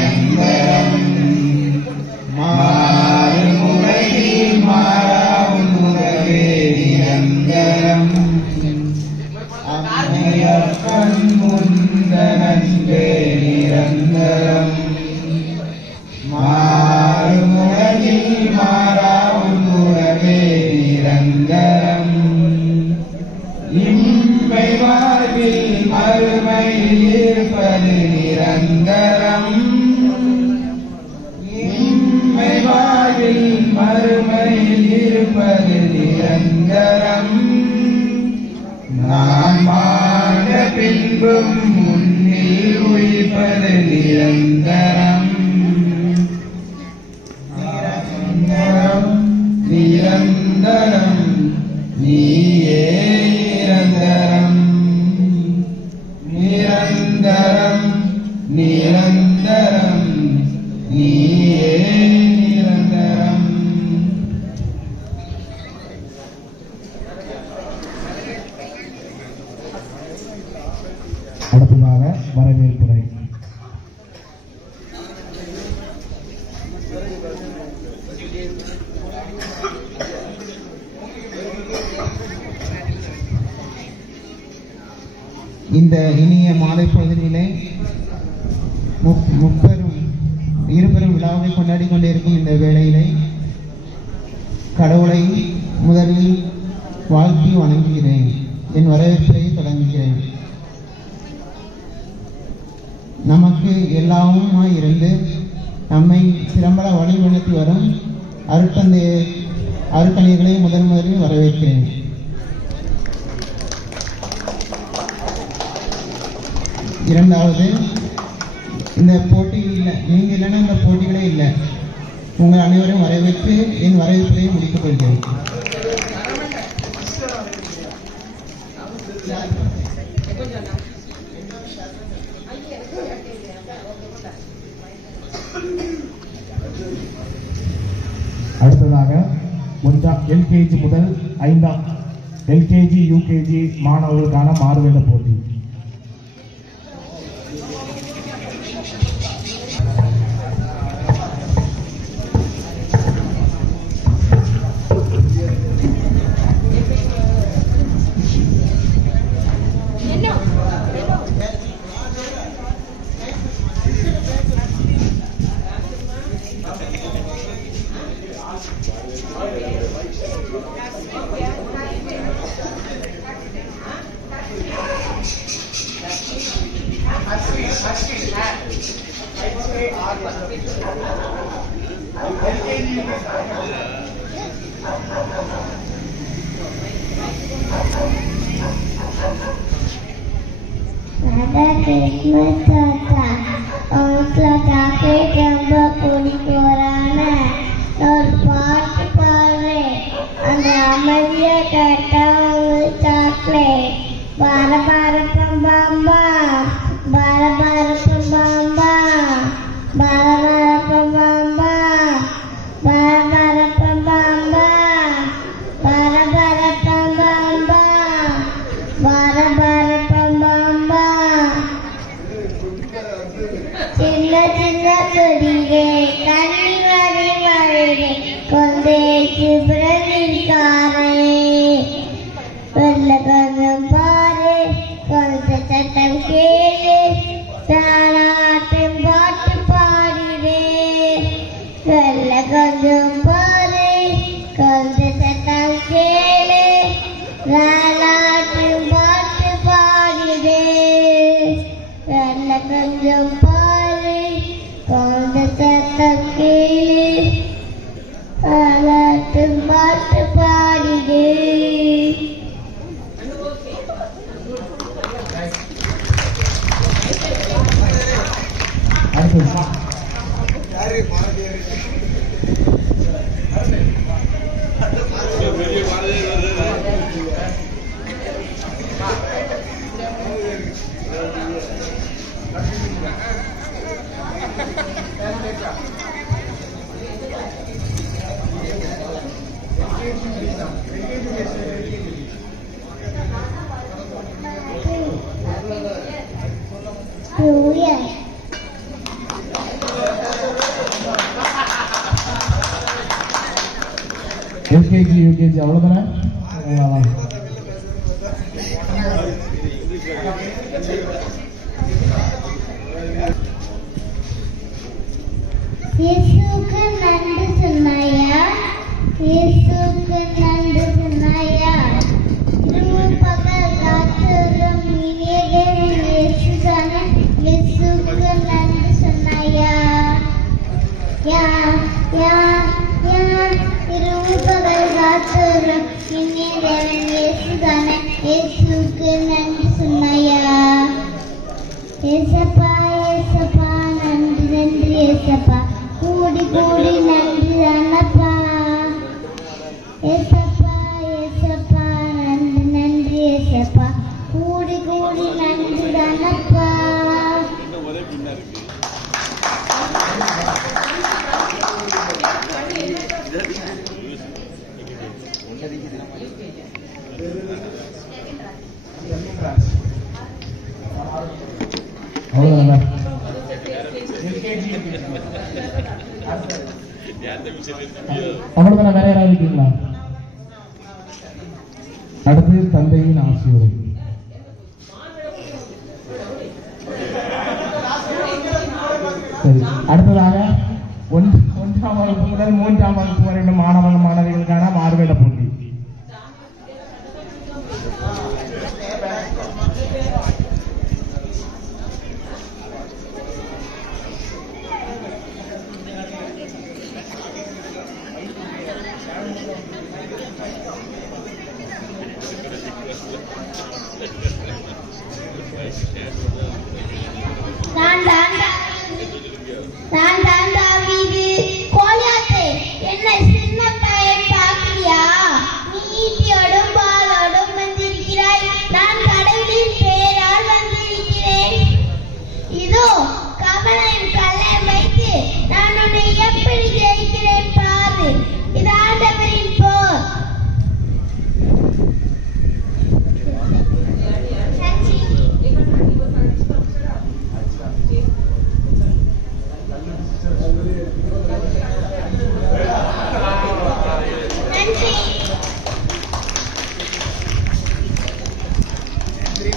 நிரந்தரம் மாறுமுறையில் மாறாவுணர்வே நிரந்தரம் அம்மையப்பன் முந்தனன்பே நிரந்தரம் மாறுமுறையில் மாறாவுணர்வே நிரந்தரம் இம்மை வாழ்வில் மறுமையில் இருப்பது நிரந்தரம் இம்மை வாழ்வில் மறுமையில் இருப்பது நிரந்தரம் நான் வாழ்ந்த பின்பும் முன்னில் உயிர்ப்பது நிரந்தரம் நிரந்தரம் நிரந்தரம் நீயே நிரந்தரம் நிரந்தரம் நிரந்தரம் நீயே நிரந்தரம். அடுத்ததாக வரவேற்புரை. இந்த இனிய மாலை பொழுதிலே இருபெரும் விழாவை கொண்டாடி கொண்டிருக்கும் இந்த வேளையிலே கடவுளை முதலில் வாழ்த்தி வணங்குகிறேன். என் வரவேற்பை தொடங்குகிறேன். நமக்கு எல்லாமுமாய் இருந்து நம்மை திறம்பட வழிநடத்தி வரும் அருட்தந்தைகளை முதலில் வரவேற்கிறேன். இரண்டாவது, இந்த போட்டியில் இல்லை, நீங்கள் இல்லைன்னா இந்த போட்டிகளே இல்லை. உங்கள் அனைவரும் வரவேற்று என் வரவேற்பை முடித்துக் கொள்கிறேன். அடுத்ததாக LKG முதல் 5ஆம் LKG UKG மாணவர்களுக்கான மாறுவேட போட்டி. எல்கேஜி யூகேஜி அவ்வளோதானே? இயேசுவுக்கு நன்றி சொன்னாயா, இயேசுவுக்கு நன்றி சொன்னாயா, இரவு பகல் காத்திரும் இனியதேவன் இயேசுதானே, இயேசுவுக்கு நன்றி சொன்னாயா, யா யா யா இரவு பகல் காத்திரும் இனியதேவன் இயேசுதானே, இயேசுவுக்கு நன்றி சொன்னாயா, ஏசப்பா ஏசப்பா நன்றி நன்றி ஏசப்பா, கூடி கூடி நன்றி தானப்பா, ஏசப்பா ஏசப்பா நன்றி நன்றி ஏசப்பா, கூடி கூடி நன்றி தானப்பா. அவ்வளோதானே? அவ்வளோதானே? வேற யாராவது இருக்கீங்களா? அடுத்து தந்தையின் ஆசீர்வாதம். சரி, அடுத்ததாக ஒன்றாம் வகுப்பு முதல் 3ஆம் வகுப்பு வரை உள்ள மாணவர்கள் மாணவிகளுக்கான மாறுவேட போட்டி. நான் தாவீது கோலியாத்தே, என்னை சின்ன பையன் பார்க்கிறியா? நீ ஈட்டியோடும் பாலோடும் வந்திருக்கிறாய், நான் கடவுளின் பெயரால் வந்திருக்கிறேன். இதோ கவலையின் கல்லை வைத்து நான் உன்னை எப்படி ஜெயிக்கிறேன் பாரு. இது ஆண்டவரின் போர்.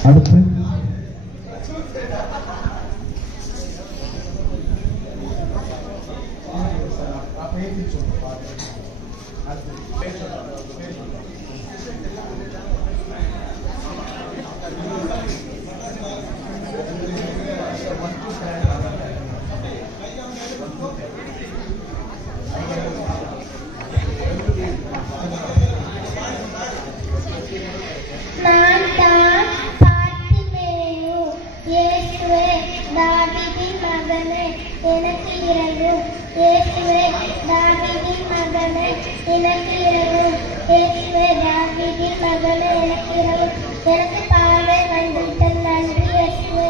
அடுத்து நான் தான் பார்த்திமேயு, இயேசுவே தாவீதின் மகனே எனக்கு இரங்கும், இயேசுவே தாவீதின் மகனே எனக்கு இரங்கும், இயேசுவே தாவீதின் மகனே எனக்கு இரங்கும், எனக்கு பார்வை வந்துவிட்டது, நன்றி இயேசுவே.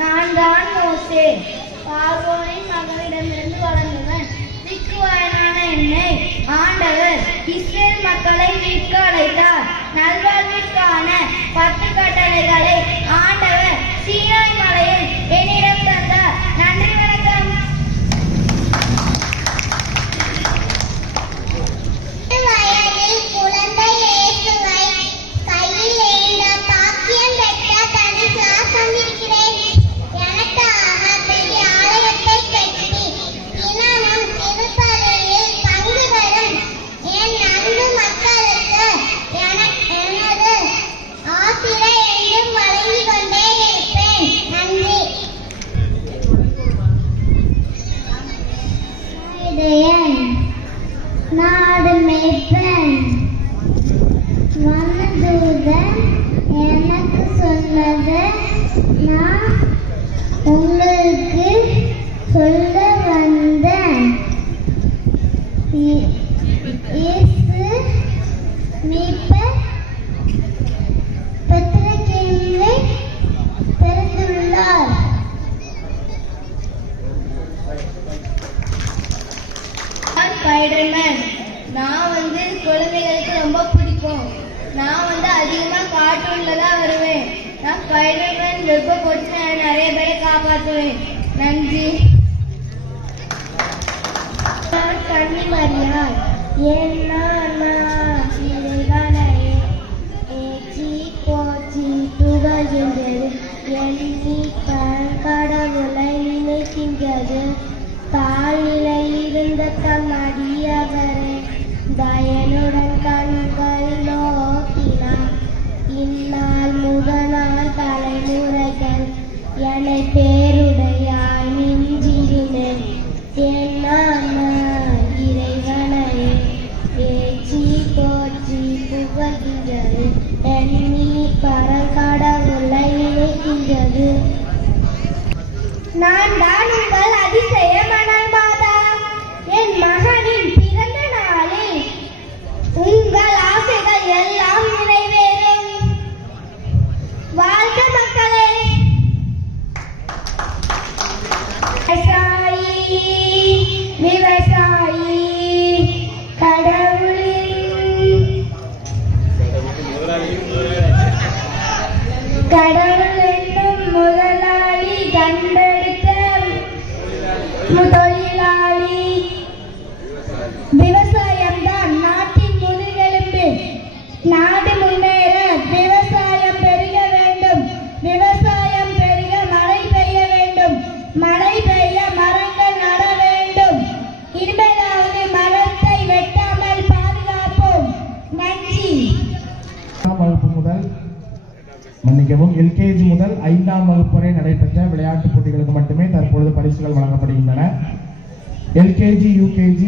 நான் தான் மோசே, பார்வோனின் மகனிடமிருந்து வளர்ந்தவன். திக்குவாயனான என்னை ஆண்டவர் இஸ்ரேல் மக்களை மீட்க அழைத்தார். நல்வாழ்விற்கான 10 கட்டளைகளை ஆண்டவர் சீனாய் மலையில் என்னிடம் தந்தார். நன்றி, வணக்கம். வயதில் குழந்தை இயேசுவை கையில் ஏந்த பாக்கியம் பெற்ற தனி சுவாசம் இருக்கிறேன். எனக்காக பெரிய ஆலயத்தை கட்டி தினமும் திருப்பலியில் பங்கு பெறும் என் அன்பு மக்களுக்கு எனது ஆசிரை என்றும் வழங்கிக் கொண்டே இருப்பேன். நன்றி. நாடு மேய்ப்பன் வனதூதன் எனக்கு சொன்னது நான் உங்களுக்கு சொல்ல வந்தேன். இயேசு மீட்பர் பெத்லகேமிலே ஸ்பைடர்மேன். நான் குழந்தைகளுக்கு ரொம்ப பிடிக்கும். நான் அதிகமா கார்ட்டூன்ல தான் வருவேன். நான் ஸ்பைடர்மேன் வெப்ப போட்டு நிறைய பேரை காப்பாற்றுவேன். நன்றி. நான் கன்னிமரியாள். ஏன்னா ஏச்சி போச்சி புகழ்கின்றது. எண்ணி கடவுளை நினைக்கின்றது. தாழ்நிலை இருந்த தம்மடியவரே தயனுடன் கண்கள் நோக்கினார். இந்நாள் முதனால் தலைமுறைகள் என்னை பேருடையாய் மிஞ்சினேன். இறைவனை ஏச்சி போற்றி புகழ்கின்றது. எண்ணி பரங்கடவுளை நினைக்கின்றது. நான் தான் உங்கள் அதிசய மணல் மாதா. என் மகனின் பிறந்த நாளில் உங்கள் ஆசைகள் எல்லாம் நிறைவேறும். வாழ்க மக்களே. விவசாயி கடவுள் என்னும் முதலாளி கண்டெடுத்த தொழிலாளி. விவசாயம் தான் நாட்டின் முதுகெலும்பு. நாடு முன்னேற விவசாயம் பெருக வேண்டும். விவசாயம் பெருக மழை பெய்ய வேண்டும். மழை பெய்ய மரங்கள் நட வேண்டும். இனிமேலாவது மரத்தை வெட்டாமல் பாதுகாப்போம். நன்றி. LKG முதல் 5ஆம் வகுப்பு வரை நடைபெற்ற விளையாட்டுப் போட்டிகளுக்கு மட்டுமே தற்பொழுது பரிசுகள் வழங்கப்படுகின்றன. LKG, UKG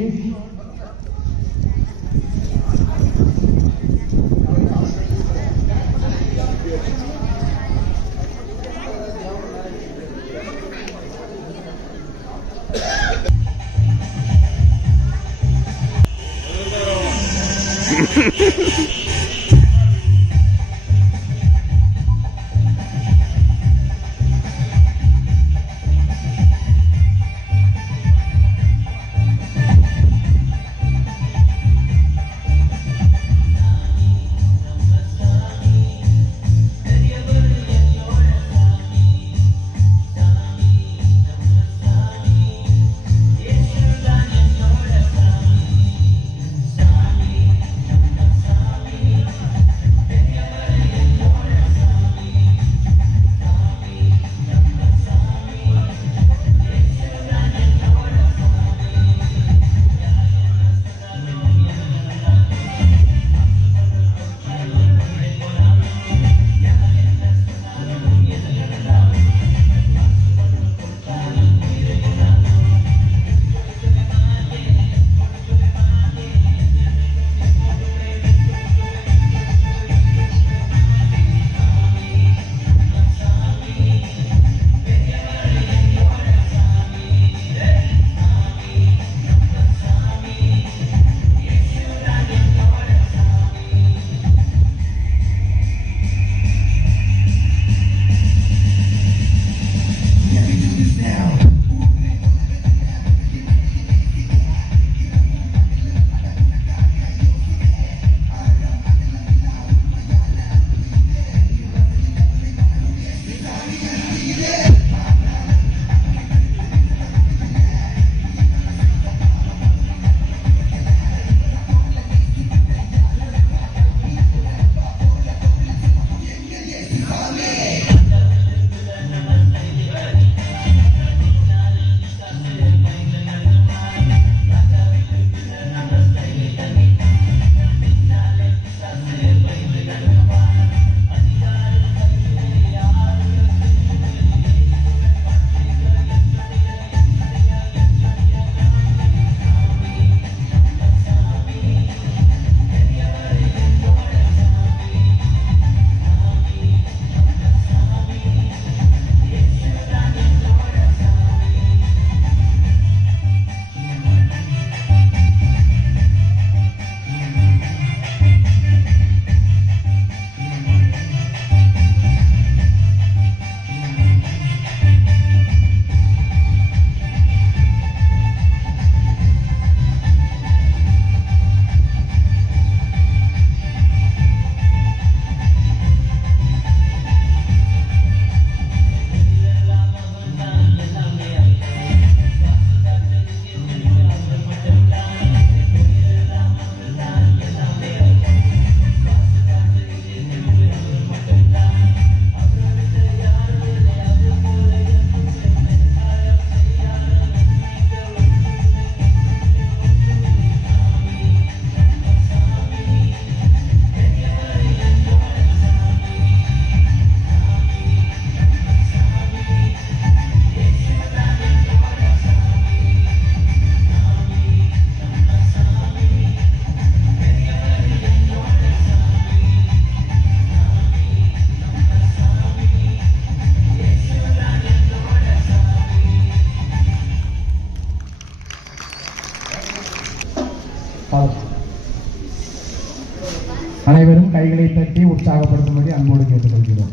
அனைவரும் கைகளை தட்டி உற்சாகப்படுத்தும்படி அன்போடு கேட்டுக்கொள்கிறோம்.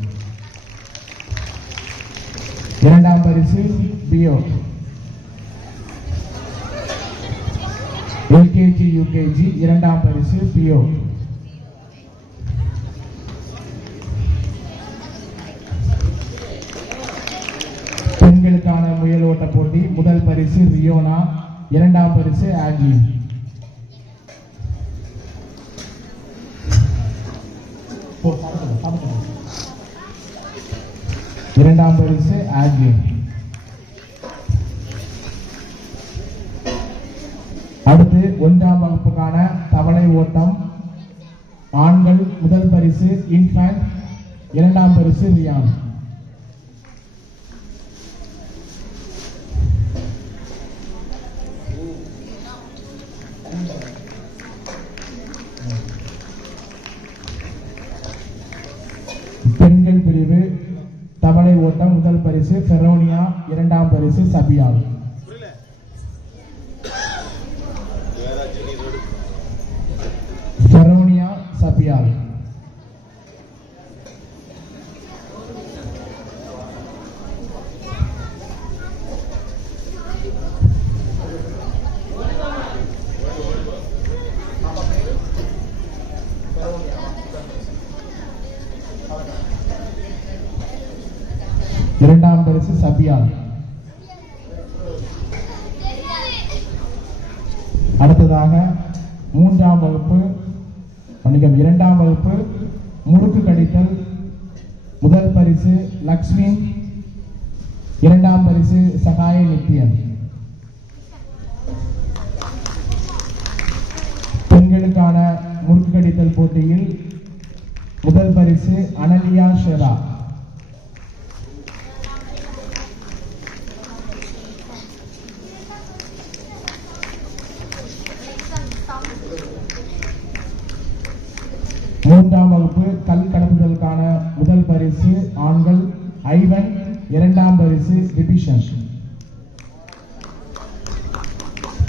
இரண்டாம் பரிசு பிஓ எல்கேஜி யூகேஜி. இரண்டாம் பரிசு பிஓ. பெண்களுக்கான முயல் ஓட்ட போட்டி. முதல் பரிசு ரியோனா. இரண்டாம் பரிசு ஆகி. இரண்டாம் பரிசு ஆகி. அடுத்து 1ஆம் வகுப்புக்கான தவளை ஓட்டம் ஆண்கள். முதல் பரிசு இன்ஃபேன்ட். இரண்டாம் பரிசு ரியான். பெண்கள் பிரிவு தவளை ஓட்டம். முதல் பரிசு ஃபெரோனியா. இரண்டாம் பரிசு சபியால். ஃபெரோனியா சபியால். இரண்டாம் பரிசு சபியால். அடுத்ததாக 3ஆம் வகுப்பு இரண்டாம் வகுப்பு முறுக்கு கடித்தல். முதல் பரிசு லக்ஷ்மி. இரண்டாம் பரிசு சகாய நித்யன். பெண்களுக்கான முறுக்கு கடித்தல் போட்டியில் முதல் பரிசு அனலியா ஷெரா. மூன்றாம் வகுப்பு கல் கடத்துதலுக்கான முதல் பரிசு ஆண்கள் ஐவன். இரண்டாம் பரிசு டிபிஷன்.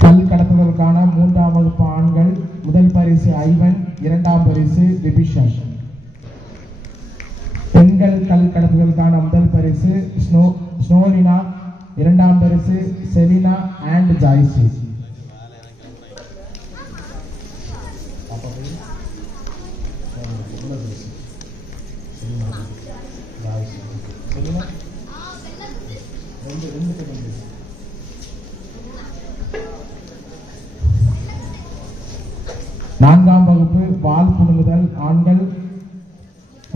கல் கடத்துதலுக்கான 3ஆம் வகுப்பு ஆண்கள். முதல் பரிசு ஐவன். இரண்டாம் பரிசு டிபிஷன். பெண்கள் கல் கடத்துதலுக்கான முதல் பரிசு ஸ்னோலினா. இரண்டாம் பரிசு செலினா அண்ட் ஜாய்சி. நான்காம் வகுப்பு வால் புடுங்குதல் ஆண்கள்.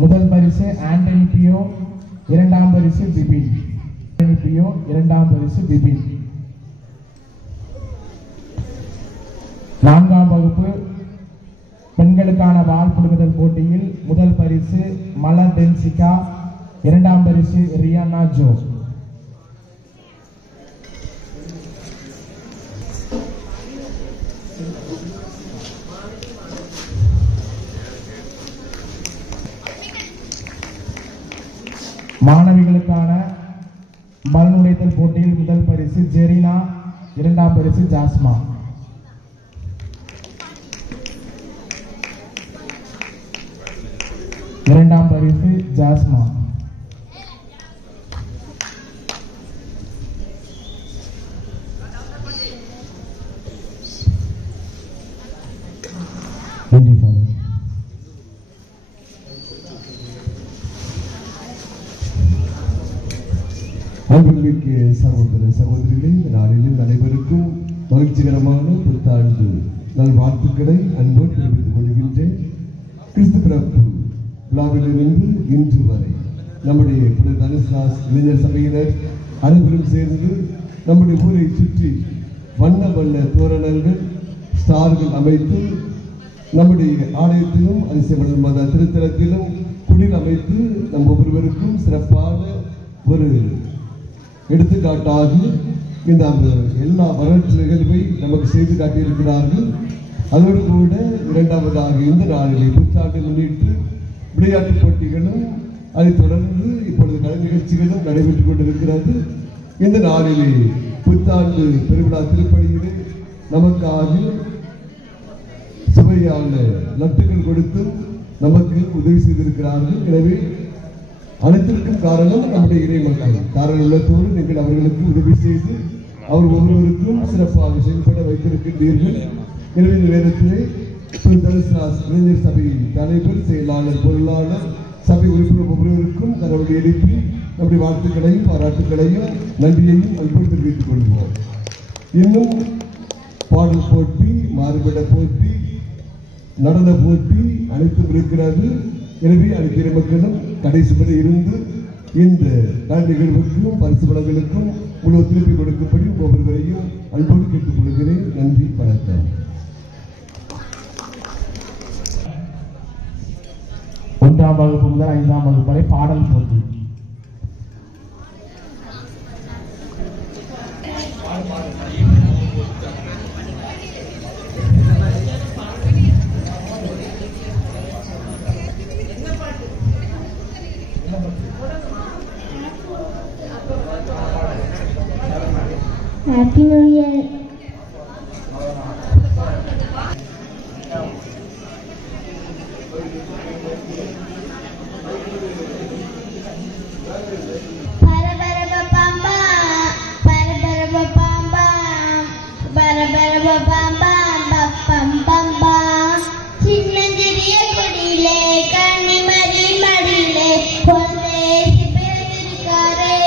முதல் பரிசு ஆண்டனி பியோ. இரண்டாம் பரிசு பிபின். ஆண்டனி பியோ. இரண்டாம் பரிசு பிபின். நான்காம் வகுப்பு பெண்களுக்கான வால் புடுங்குதல் போட்டியில் முதல் பரிசு மலர் டென்சிகா. இரண்டாம் பரிசு ரியானா ஜோ. மாணவிகளுக்கான பலூன் உடைத்தல் போட்டியில் முதல் பரிசு ஜெரினா. இரண்டாம் பரிசு ஜாஸ்மா. இரண்டாம் பரிசு ஜாஸ்மா. அன்புமிக்க சகோதர சகோதரிகளே, இந்த நாளிலும் அனைவருக்கும் மகிழ்ச்சிகரமான புத்தாண்டு நல்வாழ்த்துக்களை அன்போடு தெரிவித்துக் கொள்கின்றேன். கிறிஸ்து பிறப்பு விழாவிலிருந்து இன்று வரை நம்முடைய தனுசாஸ் இளைஞர் சபையினர் அனைவரும் சேர்ந்து நம்முடைய ஊரை சுற்றி வண்ண வண்ண தோரணங்கள் ஸ்டார்கள் அமைத்து நம்முடைய ஆலயத்திலும் அதிசய மத திருத்தலத்திலும் குடில் அமைத்து நம் ஒவ்வொருவருக்கும் சிறப்பான ஒரு எடுத்துக்காட்டாக இந்த எல்லா வரலாற்று நிகழ்வை நமக்கு செய்து காட்டியிருக்கிறார்கள். அதோடு கூட இரண்டாவதாக இந்த நாளிலே புத்தாண்டை முன்னிட்டு விளையாட்டுப் போட்டிகளும் அதைத் தொடர்ந்து இப்பொழுது கலை நிகழ்ச்சிகளும் நடைபெற்றுக் கொண்டிருக்கிறது. இந்த நாளிலே புத்தாண்டு பெருவிழா திருப்பணியிலே நமக்காக இப்படியான லட்டுகள் கொடுத்தும் நமக்கு உதவி செய்திருக்கிறார்கள். எனவே அனைத்திற்கும் காரணம் நம்முடைய இறை மக்கள். காரணம் உள்ளத்தோடு நீங்கள் அவர்களுக்கு உதவி செய்து அவர் ஒவ்வொருவருக்கும் சிறப்பாக செயல்பட வைத்திருக்கின்றீர்கள். எனவே இந்த நேரத்திலே இளைஞர் சபை தலைவர், செயலாளர், பொருளாளர், சபை உறுப்பினர் ஒவ்வொருவருக்கும் கடவுளை எழுப்பி நம்முடைய வாழ்த்துக்களையும் பாராட்டுகளையும் நன்றியையும் அன்போடு தெரிவித்துக் கொள்வோம். இன்னும் பாடல் போட்டி, மாறுபட போட்டி, நடன போட்டி அனைத்தும் இருக்கிறது. எனவே அனைத்து மக்களும் கடைசி வரை இருந்து இந்த நிகழ்வுக்கும் பரிசு வளங்களுக்கும் முழு ஒத்துழைப்பு கொடுக்கும்படி ஒவ்வொருவரையும் அன்போடு கேட்டுக் கொள்கிறேன். நன்றி, வணக்கம். 1ஆம் வகுப்பு முதல் 5ஆம் வகுப்பு வரை பாடல் போட்டி. Happy New Year. சின்னஞ்சிறிய கொடியிலே கன்னிமரி மடியிலே பொழுதேசி பிறந்திருக்காரே.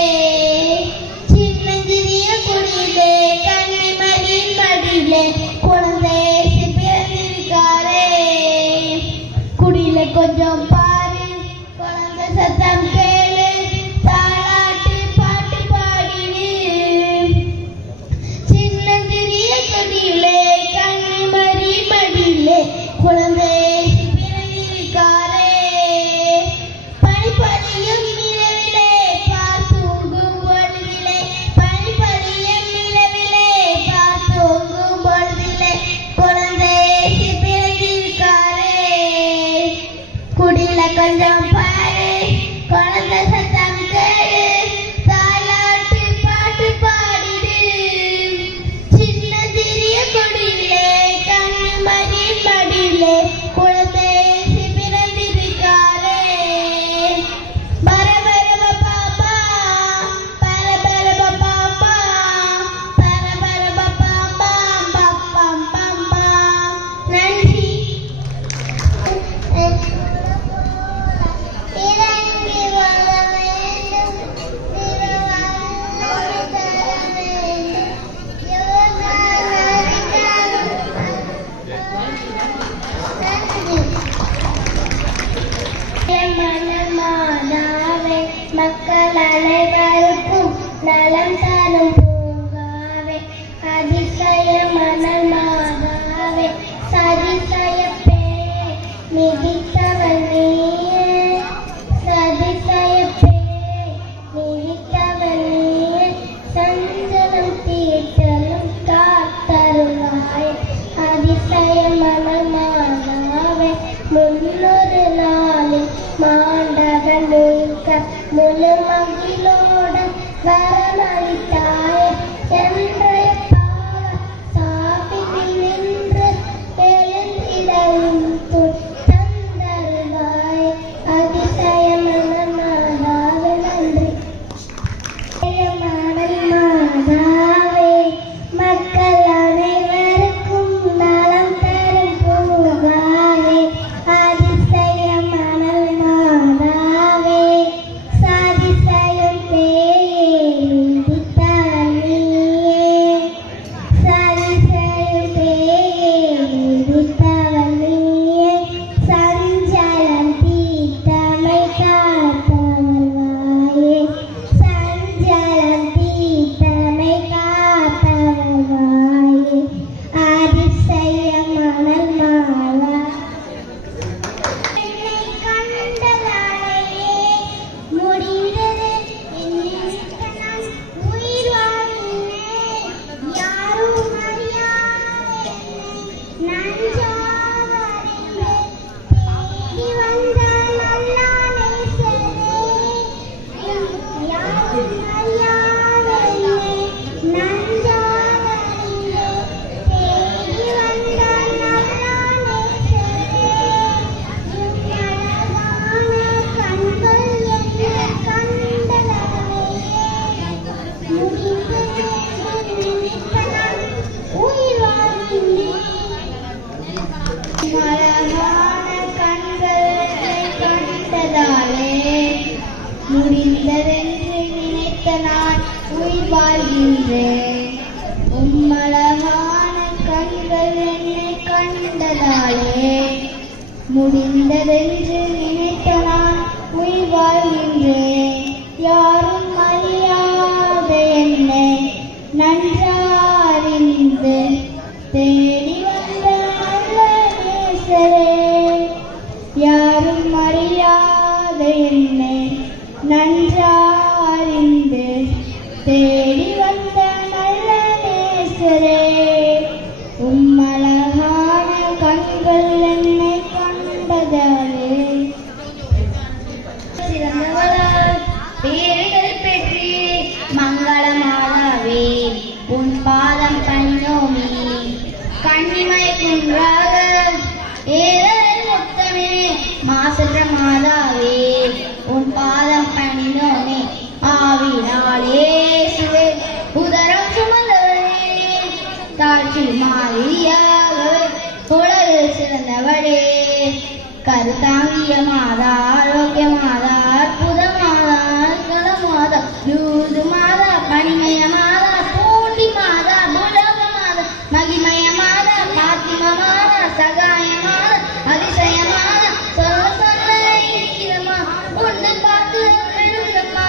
சின்னஞ்சிறிய கொடியிலே கன்னிமரி மடியிலே பொழுதேசி பிறந்திருக்காரே. குடியில கொஞ்சம் பாரு, குழந்தை சத்தம் கேளு, தாலாட்டு பாட்டு பாடிடு. சின்னஞ்சிறிய கொடியிலே கன்னிமரி மடியிலே குழந்தை பிறந்திருக்காரே. பனிப்படியும் நிலவிலே பார்த்தூங்கும் பொழுதிலே, பனிப்படியும் நிலவிலே பார்த்தூங்கும் பொழுதிலே குழந்தை பிறந்திருக்காரே. குடியில கொஞ்சம் பாரு, குழந்தை சத்தம் கேளு, தாலாட்டு பாட்டு பாடிடு. சின்னஞ்சிறிய கொடியிலே கன்னிமரி மடியிலே குழந்தை பிறந்திருக்காரே. பரபரப பாப்பா, பரபரப பாப்பா, பரபரப பாப்பா, பப்பம் பம்பா. நன்றி. இறங்கி வர வேண்டும், திருவாரூர் தர வேண்டும், மனமானாவே மக்கள் அனைவருக்கும் நலம் தரும் பூங்காவே. அதிசய மனமானாவே சரிசயப்பே மிதித்தவன் நீயே. சரிசயப்பே மிதித்தவன் நீயே. சஞ்சலம் தீர்த்தலும் காத்தருளாய். அதிசய மனமானாவே முன்னொரு நாளில் மாண்டவன் உயிர்க்க முழு மகிழோடு வரமளித்தாய். என்றைய பாவ சாப்பில் நின்று எழுந்திட அழகான கண்களை கண்டதாலே முடிந்ததென்று நினைத்த நான் உயிர் வாழ்கின்றேன். உம்மழகான கண்கள் என்னை கண்டதாலே முடிந்ததென்று நினைத்த நான் உயிர் வாழ்கின்றேன். யாரும் அறியாத என்னை நன்றாரிந்து தேடி வந்த நல்ல நேசரே, யாரும் அறியாத என்னை நன்றாரிந்து தேடி வந்த நல்ல நேசரே, உம்மழகான கண்கள் என்னை கண்டதாலே சிறந்தவளாய் பேர்கள் பெற்றி மங்களமாதாவே உன் பாதம் பணியோமே. கண்ணிமை குன்றாக ஏழல் முத்தமே மாசற்ற மாதாவே உன் பாதம் பணியோமே. ஆவினாலே சுவே உதரம் சுமந்தவளே தாழ்ச்சி மாதிரியாகவே உலகில் சிறந்தவளே. கருத்தாங்கிய மாதா ஆரோக்கிய மாதா அற்புத மாதா அற்புத மாதா லூது மாதா பணிமய மாதா பூண்டி மாதா புலக மாதா மகிமய மாதா பாத்திம மாதா சகாய மாதா அதிசய மாதா சொந்தமா உந்தன் பார்த்து எழுதம்மா.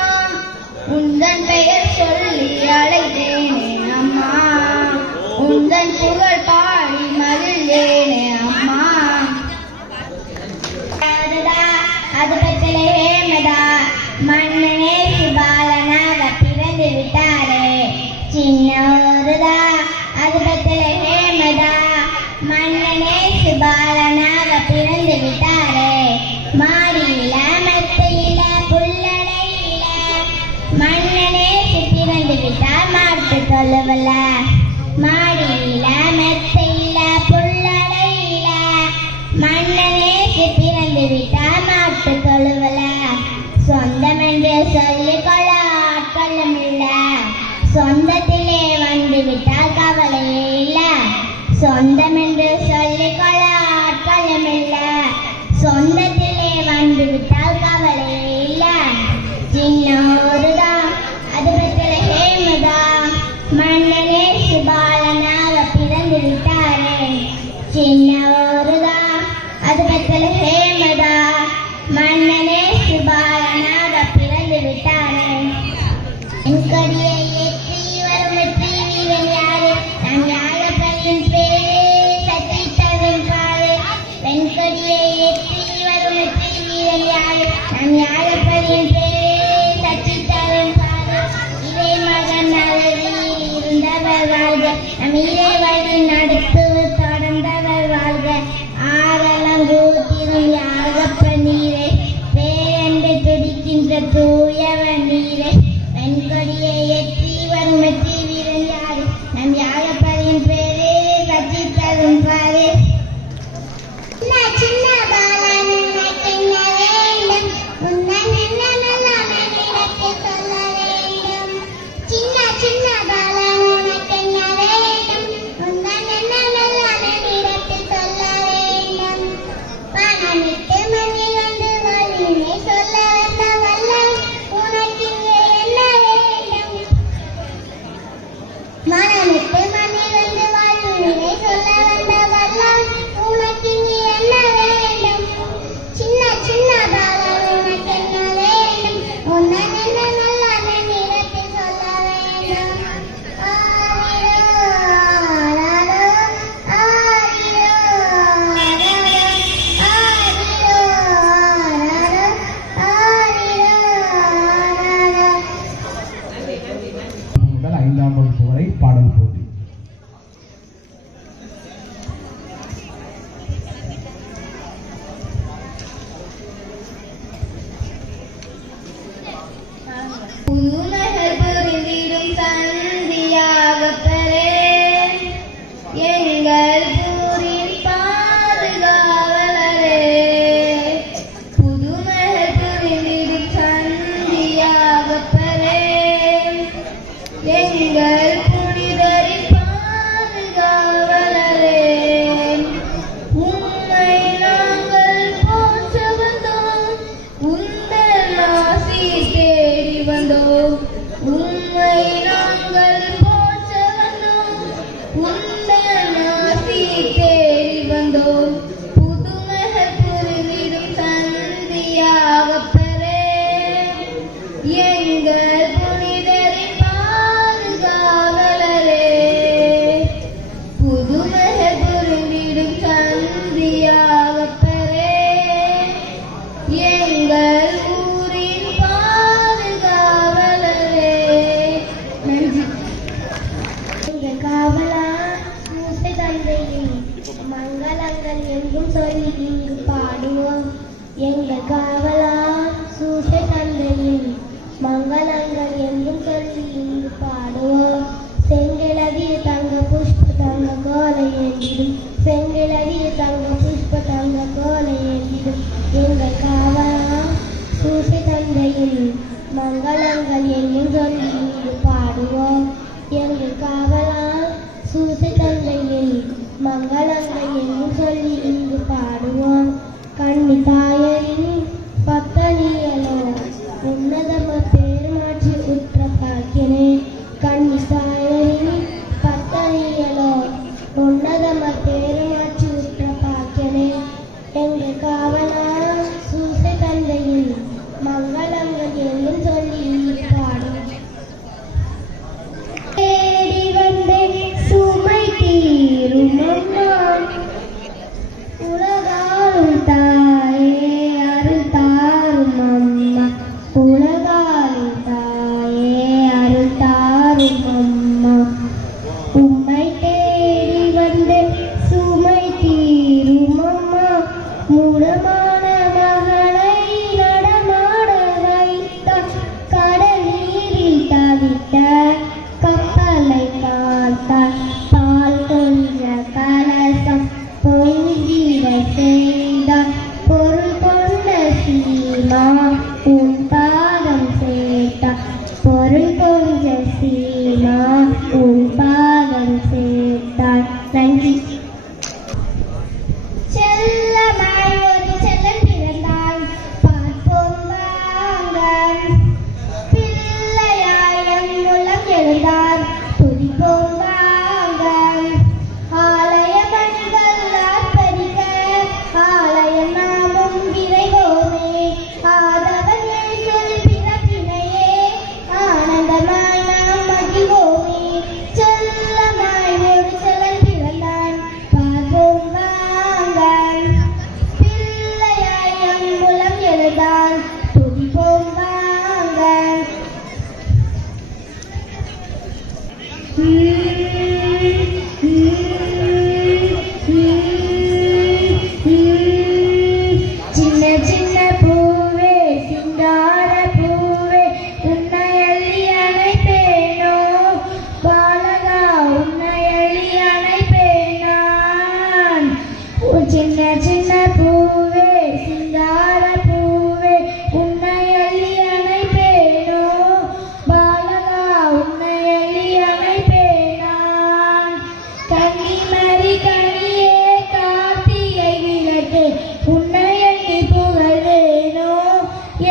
உந்தன் பெயர் சொல்லி அழைத்தேனே அம்மா, உந்தன் புகழ் பாடி மகிழ்ந்தேனே அம்மா. அது பெத்லஹேமதா மன்னனே சுபாலனாக பிறந்து விட்டாரே. சின்னோருதா அது பெத்லஹேமதா மன்னனே சுபாலனாக பிறந்து விட்டாரே. மாடியில மெத்தையில புல்லடையில மன்னனே பிறந்து விட்டார் மாட்டு தொழுவல. மாடியில மெத்தையில புல்லடையில மன்னனே பிறந்து விட்டார் மாட்டு தொழுவல. சொந்தம் என்று சொல்லிக்கொள்ள ஆட்களும் இல்ல, சொந்தத்திலே வந்து விட்டால் கவலையே இல்ல. சொந்தம் என்று சொல்லிக்கொள்ள ஆட்களும் இல்ல, சொந்தத்திலே வந்து விட்டால் கவலையே இல்ல. சின்னோருதா அது பெத்லஹேமதா மன்னனே சுபாலனாக பிறந்து விட்டாரே. சின்னோருதா அது பெத்லஹேமதா மன்னனே சுபாலனாக பிறந்து விட்டாரே. என் கொடியை ஏற்றி வரும் வெற்றி வீரன் யாரு? நம் யாழப்பனின் பேரே சற்றி தரும் பாரு. என் கொடியை ஏற்றி வரும் வெற்றி வீரன் யாரு? நம் யாழப்பனின் பேரே சற்றி தரும் பாரு. இறை மகன் அழகில் இருந்தவர் வாழ்க, நம் இறை வழி நடத்து தொடர்ந்தவர் வாழ்க. ஆரலங்கூத்திரும் யாகப்ப நீரே பேரண்டு துடிக்கின்ற தூயவன் நீரே. வெண்கொடியை ஏற்றி வரும் வெற்றி வீரன் யாரு? நம் யாகப்பரின் பேரே சற்றி தரும் பாரு. சின்ன பாலன் உனக்கு என்ன வேண்டும்? உன்னன் என்ன நல்ல இடத்தில் சொல்ல வேண்டும். சின்ன பாலன் உனக்கு என்ன வேண்டும்? உன்னன் என்ன நல்ல இடத்தில் சொல்ல வேண்டும். மங்களங்கள் எங்கும் சொல்லி இங்கு பாடுவோம். எங்கள் காவலா சூசை தந்தையின் மங்களங்கள் எங்கும் சொல்லி இங்கு பாடுவோம். செங்கிழதிய தங்க புஷ்ப தங்க கோலை ஏந்திடும், செங்கிழதிய தங்க புஷ்ப தங்க கோலை ஏந்திடும். எங்கள் காவலா சூசை தந்தையின் மங்களங்கள் எங்கும் சொல்லி இங்கு பாடுவோம். எங்கள் காவலா சூசை தந்தையின் மங்களங்கள் எங்கும் சொல்லி இங்கு பாடுவோம். கண்ணி தாயரின் பத்தனியலோ உன்னதம பேருமாற்றி உற்ற பாக்கினே. கண்ணி தாயரின் பத்தனியலோ உன்னதம பேருமாற்றி உற்ற பாக்கினே. எங்கள் காவலா சூசை தந்தையின் மங்களங்கள் எங்கும் சொல்லி இங்கு பாடுவோம். தேடி வந்தேன் சுமை தீரும் அம்மா, உலகாலும் தாயே அருள் தாரும் அம்மா, உலகாலும் தாயே அருள் தாரும் அம்மா. உம்மை தேடி வந்தேன் சுமை தீரும் அம்மா, மூடமான மகளை நடமாட வைத்தார், கடல் நீரில் தவித்த கப்பலை காத்தார், பால் கொன்ற கலசம் பொங்கிட செய்தார், பொருள் கொண்ட சீமா உன் பாதம் சேர்த்தார், பொருள் கொண்ட சீமா உன் பாதம் சேர்த்தார். நன்றி. செல்லமாய் ஒரு செல்லன் பிறந்தாள், பார்ப்போம் வாங்க. பிள்ளையாயம் மூலம் எழுந்தார், துதிப்போம் வாங்க. ஆலய பணிகள் ஆர்ப்பரிக்க ஆலயம் நாமும் விரைவோமே. ஆதவன் இயேசுவின் பிறப்பினையே ஆனந்தமாய் நாம் மகிழ்வோமே. செல்லமாய் ஒரு செல்லன் பிறந்தான், பார்ப்போம் வாங்க. பிள்ளையாயம் மூலம் எழுந்தார், துதிப்போம் வாங்க. சின்ன சின்ன பூவே சிங்கார பூவே உன்னை அள்ளி அணைப்பேனோ, பாலகா உன்னை அள்ளி அணைப்பேன் நான். சின்ன சின்ன பூவே சிங்கார பூவே உன்னை அள்ளி அணைப்பேனோ, பாலகா உன்னை அள்ளி அணைப்பேன் நான். கன்னிமரி கனியே கார்த்திகை விளக்கே உன்னை எண்ணி புகழ்வேனோ,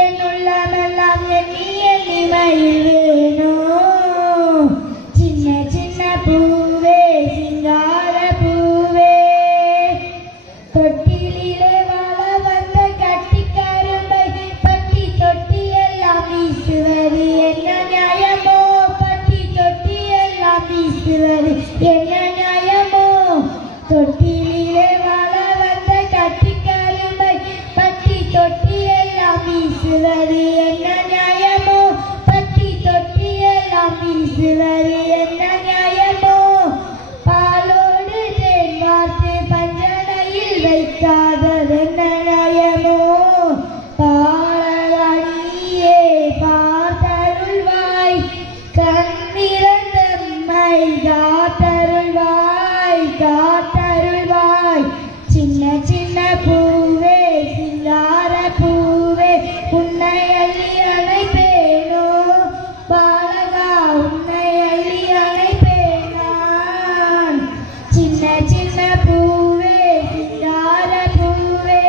என் உள்ளமெல்லாம் எண்ணி எண்ணி மகிழ்வேனோ. சின்ன சின்ன பூவே சிங்கார பூவே, தொட்டிலே வாழ வந்த கட்டி கரும்பை பட்டி தொட்டி எல்லாம் வீசுவது என்ன நியாயமோ, பட்டி தொட்டி எல்லாம் வீசுவது என்ன நியாயமோ. தொட்டிலே வாழ வந்த கட்டி கரும்பை பட்டி தொட்டி எல்லாம் வீசுவது என்ன நியாயமோ, பட்டி தொட்டி எல்லாம் வீசுவது என்ன நியாயமோ. பாலோடு தேன் வார்த்து பஞ்சனையில் வைக்காதது என்ன நியாயமோ. பாலகனியே பார்த்தருள்வாய், கண்ணிரந்தம்மை காத்தருள்வாய் காத்தருள்வாய். சின்ன சின்ன பூவே சிங்கார பூவே உன்னை அள்ளி அணைப்பேனோ, பாலகா உன்னை அள்ளி அணைப்பேன் நான். சின்ன சின்ன பூவே சிங்கார பூவே.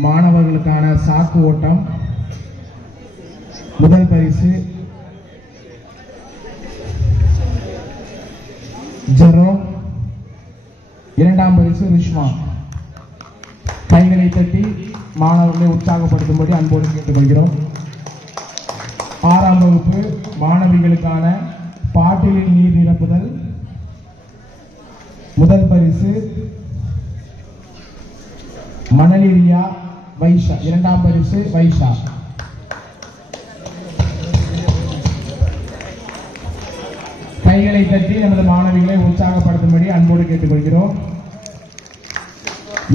மாணவர்களுக்கான சாக்கு ஓட்டம். முதல் பரிசு ஜெரோம், இரண்டாம் பரிசு ரிஷ்மா. கைகளை தட்டி மாணவர்களை உற்சாகப்படுத்தும்படி அன்போடு கேட்டுக்கொள்கிறோம். 6ஆம் வகுப்பு மாணவிகளுக்கான பாட்டிலில் நீர் நிரப்புதல். முதல் பரிசு மணலிரியா வைஷா, இரண்டாம் பரிசு வைஷா. கைகளை தட்டி நமது மாணவிகளை உற்சாகப்படுத்தும்படி அன்போடு கேட்டுக்கொள்கிறோம்.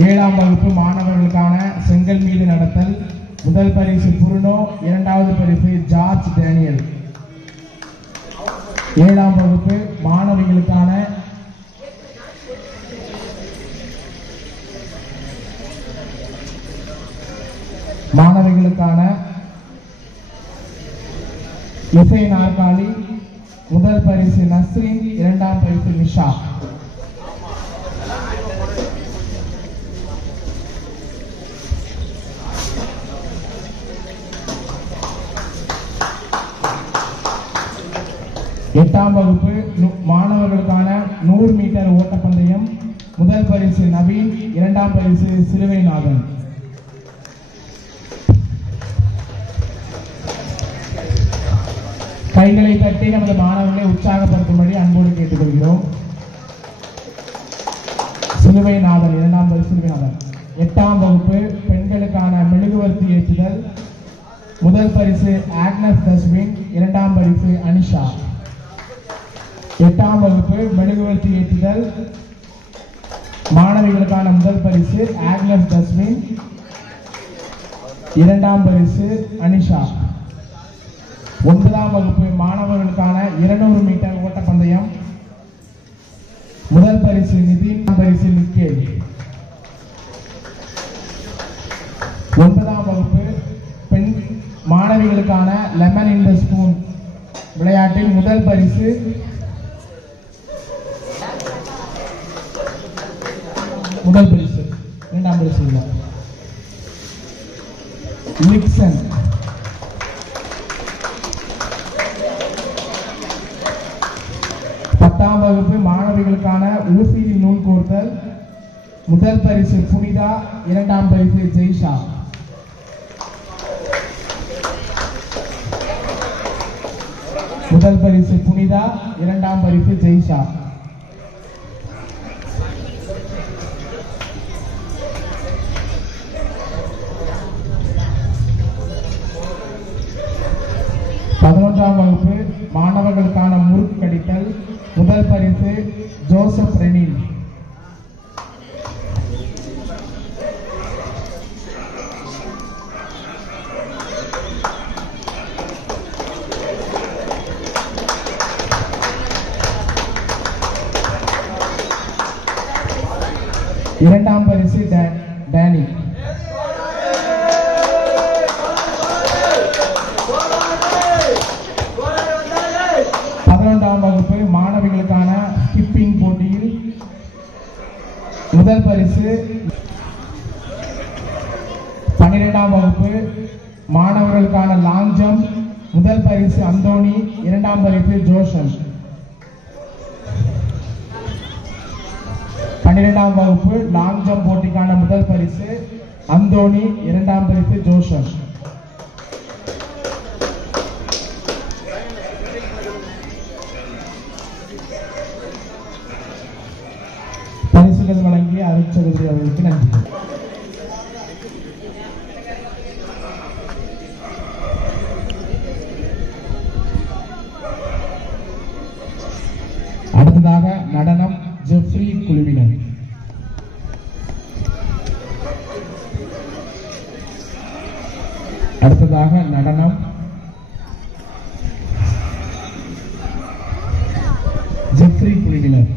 7ஆம் வகுப்பு மாணவர்களுக்கான செங்கல் மீது நடத்தல். முதல் பரிசு புருனோ, இரண்டாவது பரிசு ஜார்ஜ் டேனியல். 7ஆம் வகுப்பு மாணவிகளுக்கான இசை நாற்காலி. முதல் பரிசு நஸ்ரீன், இரண்டாம் பரிசு நிஷா. எட்டாம் வகுப்பு மாணவர்களுக்கான 100 மீட்டர் ஓட்டப்பந்தயம். முதல் பரிசு நவீன், இரண்டாம் பரிசு சிலுவைநாதன். கைகளை தட்டி நமது மாணவர்களை உற்சாகப்படுத்தும்படி அன்போடு கேட்டுக்கொள்கிறோம். சிலுவைநாதன், இரண்டாம் பரிசு சிலுவைநாதன். 8ஆம் வகுப்பு பெண்களுக்கான மெழுகுவர்த்தி ஏற்றுதல். முதல் பரிசு ஆக்னஸ் தஸ்வின், இரண்டாம் பரிசு அனிஷா. 8ஆம் வகுப்பு மெழுகுவர்த்தி ஏற்றுதல் மாணவிகளுக்கான முதல் பரிசு ஆக்னஸ் தஸ்வின், இரண்டாம் பரிசு அனிஷா. 9ஆம் வகுப்பு மாணவர்களுக்கான 200 மீட்டர் ஓட்டப்பந்தயம். முதல் பரிசு நிதின், பரிசு நிக்கேல். 9ஆம் வகுப்பு பெண் மாணவிகளுக்கான லெமன் இன் த ஸ்பூன் விளையாட்டில் முதல் பரிசு இரண்டாம் பரிசு இல்லை லிக்சன். 10ஆம் வகுப்பு மாணவிகளுக்கான ஊசியில் நூல் கோர்த்தல். முதல் பரிசு புனிதா, இரண்டாம் பரிசு ஜெய்ஷா. முதல் பரிசு புனிதா, இரண்டாம் பரிசு ஜெய்ஷா. பதினொன்றாம் வகுப்பு மாணவர்களுக்கான முறுக்கு கடித்தல். முதல் பரிசு ஜோசப் ரெனின். இரண்டாம் பரிசு டேனி. 11ஆம் வகுப்பு மாணவிகளுக்கான ஸ்கிப்பிங் போட்டியில் முதல் பரிசு. 12ஆம் வகுப்பு மாணவர்களுக்கான லாங் ஜம்ப். முதல் பரிசு அந்தோனி, இரண்டாம் பரிசு ஜோஷன். 12ஆம் வகுப்பு லாங் ஜம்ப் போட்டிக்கான முதல் பரிசு அந்தோனி, இரண்டாம் பரிசு ஜோஷன். பரிசுகள் வழங்கிய அருட்சகோதரி அவர்களுக்கு நன்றி. அடுத்ததாக நடனம் ஜெஃப்ரி குழுவினர். அடுத்ததாக நடனம் ஜெஃப்ரி குழுவினர்.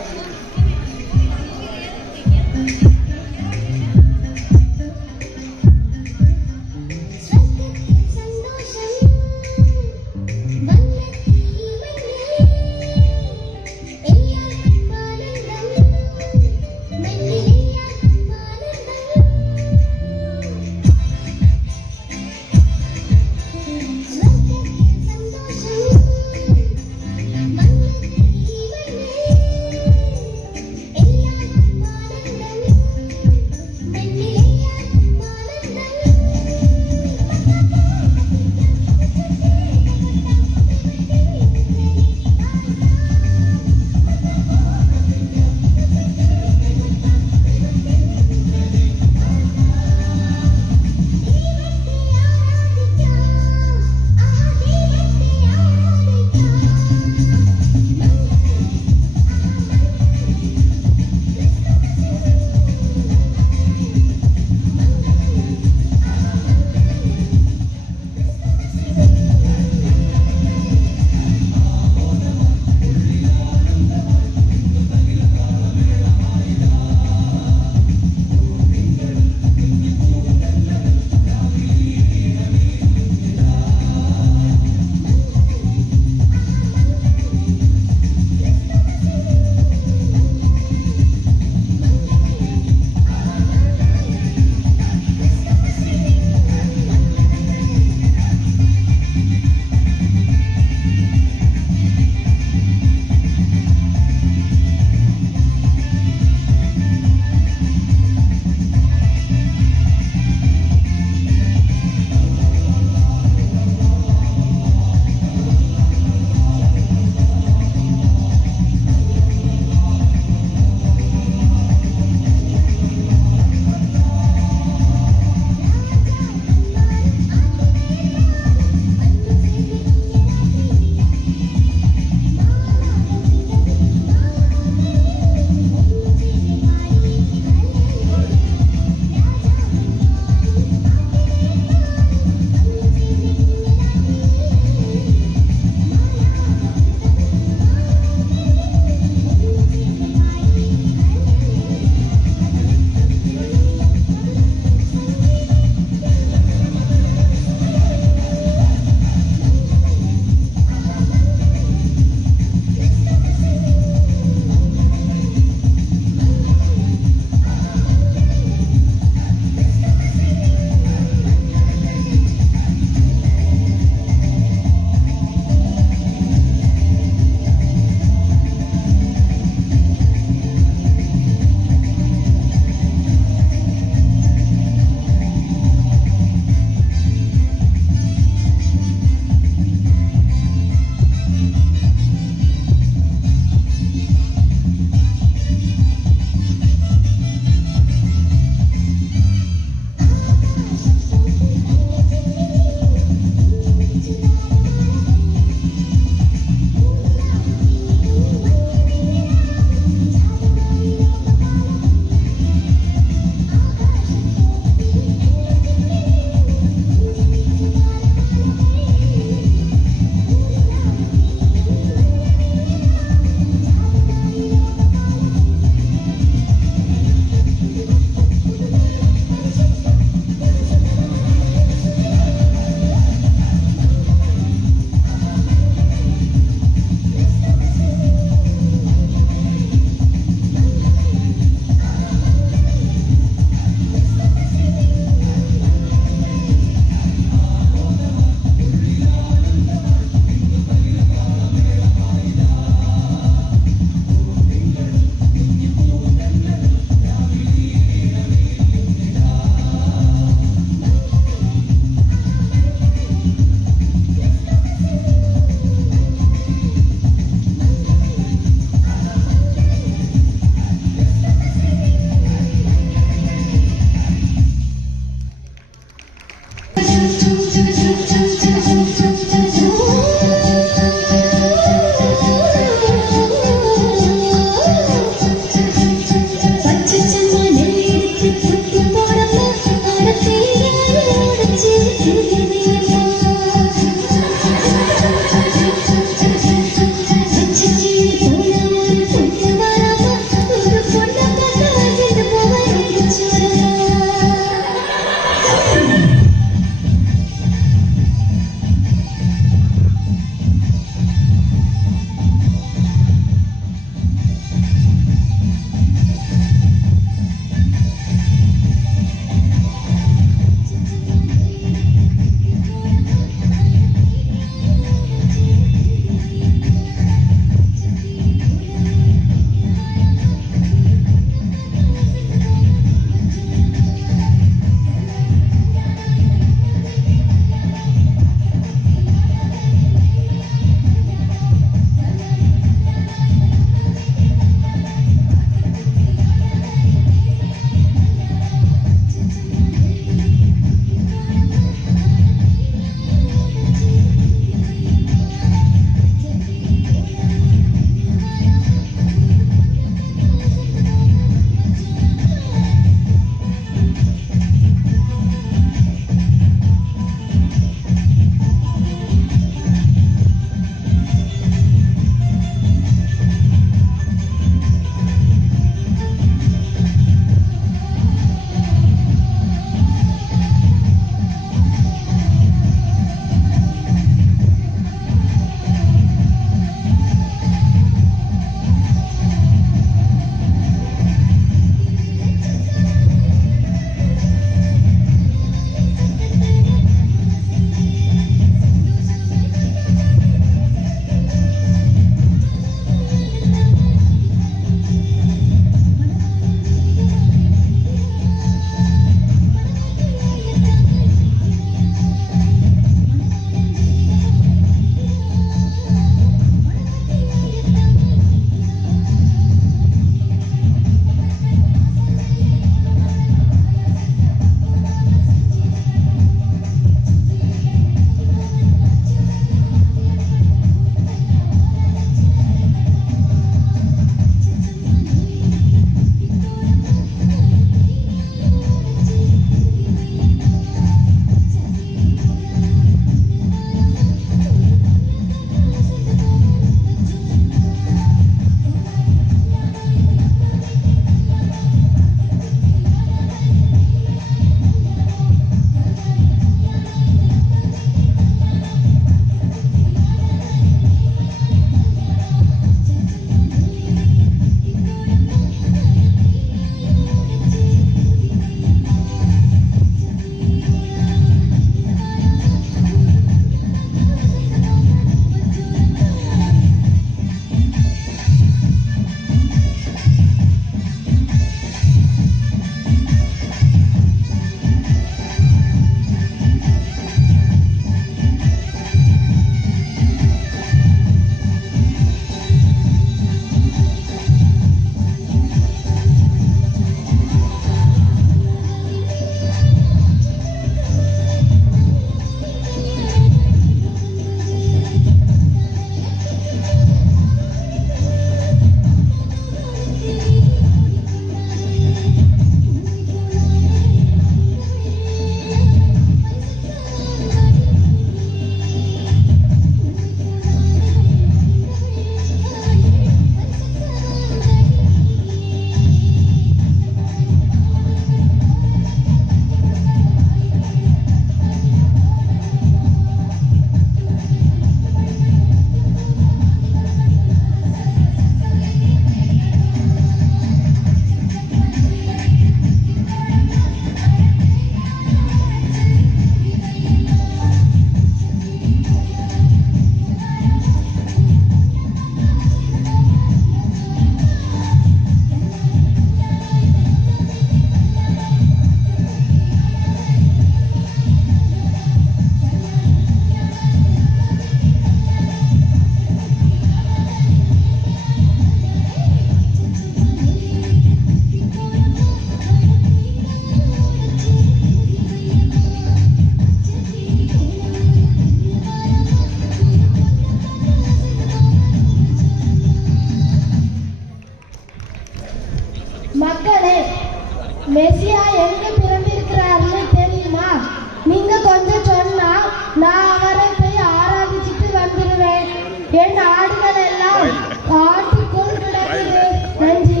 என் ஆடுகள் எல்லாம் காட்டுக்குள் கிடக்குது. நன்றி.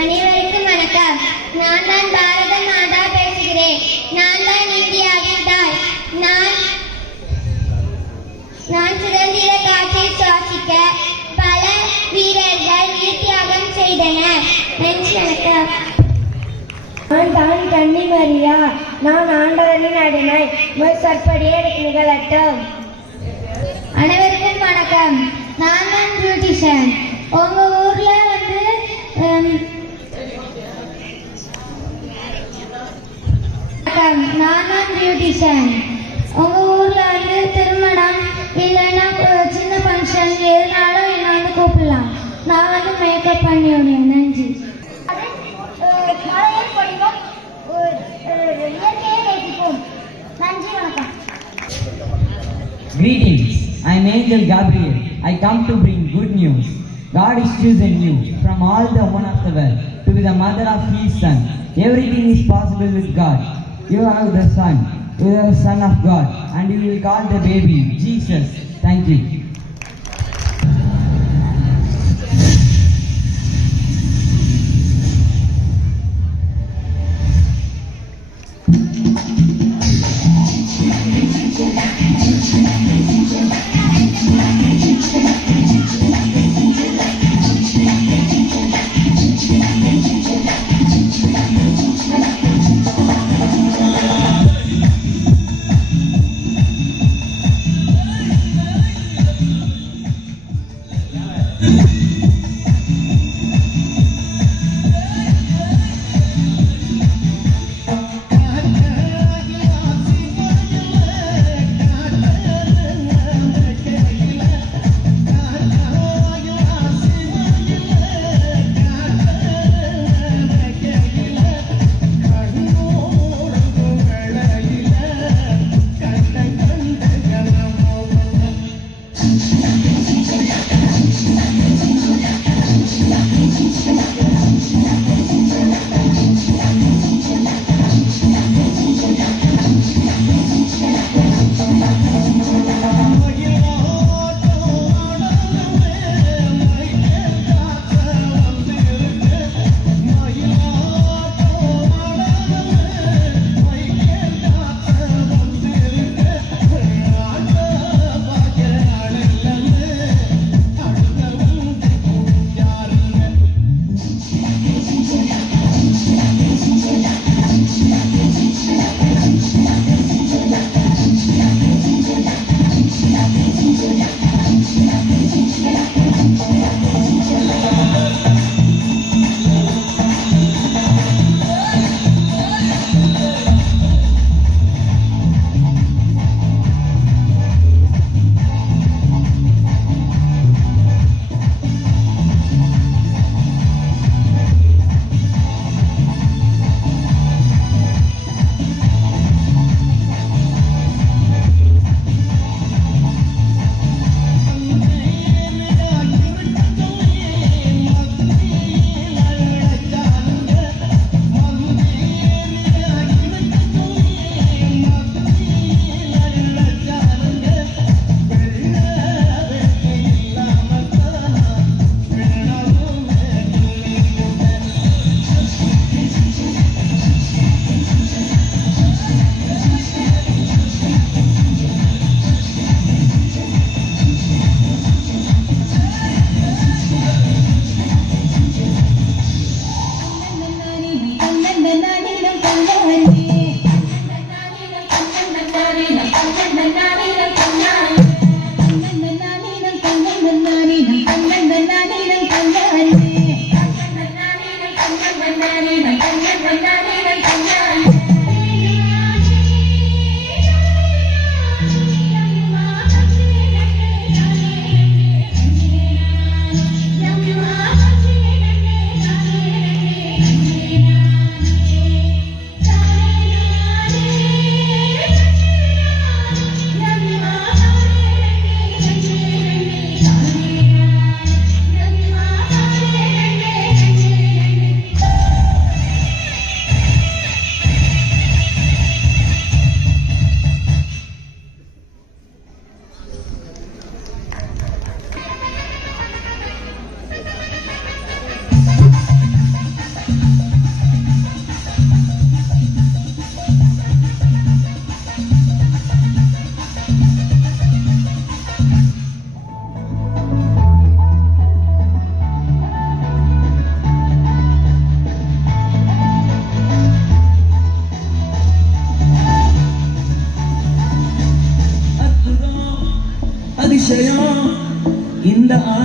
அனைவருக்கும் வணக்கம். நான் தான் பாரத மாதா பேசுகிறேன். நான் தான் இந்தியாவின் தாய். நான் சுதந்திர காற்றை சுவாசிக்க பல வீரர்கள் உயிர் தியாகம் செய்தனர். நன்றி, வணக்கம். நான் தான் கன்னி மரியா. நான் ஆண்டவரின் அடிமை. சொற்படியே எனக்கு நிகழட்டும். அனைவருக்கும் வணக்கம். நான் தான் பியூட்டிஷியன். உங்க ஊர்ல வந்து நான் தான் பியூட்டிஷியன். உங்க ஊர்ல வந்து திருமணம் இல்லைன்னா சின்ன ஃபங்க்ஷன் எதுனாலும் என்ன வந்து கூப்பிடலாம். நான் வந்து மேக்கப் பண்ணி விடுவேன். நன்றி. இயற்கையை நேசிப்போம். நன்றி, வணக்கம். Greetings, I am Angel Gabriel. I come to bring good news. God is chosen you from all the women of the world to be the mother of His Son. Everything is possible with God. You have the Son, you are the Son of God, and you will call the baby Jesus. Thank you.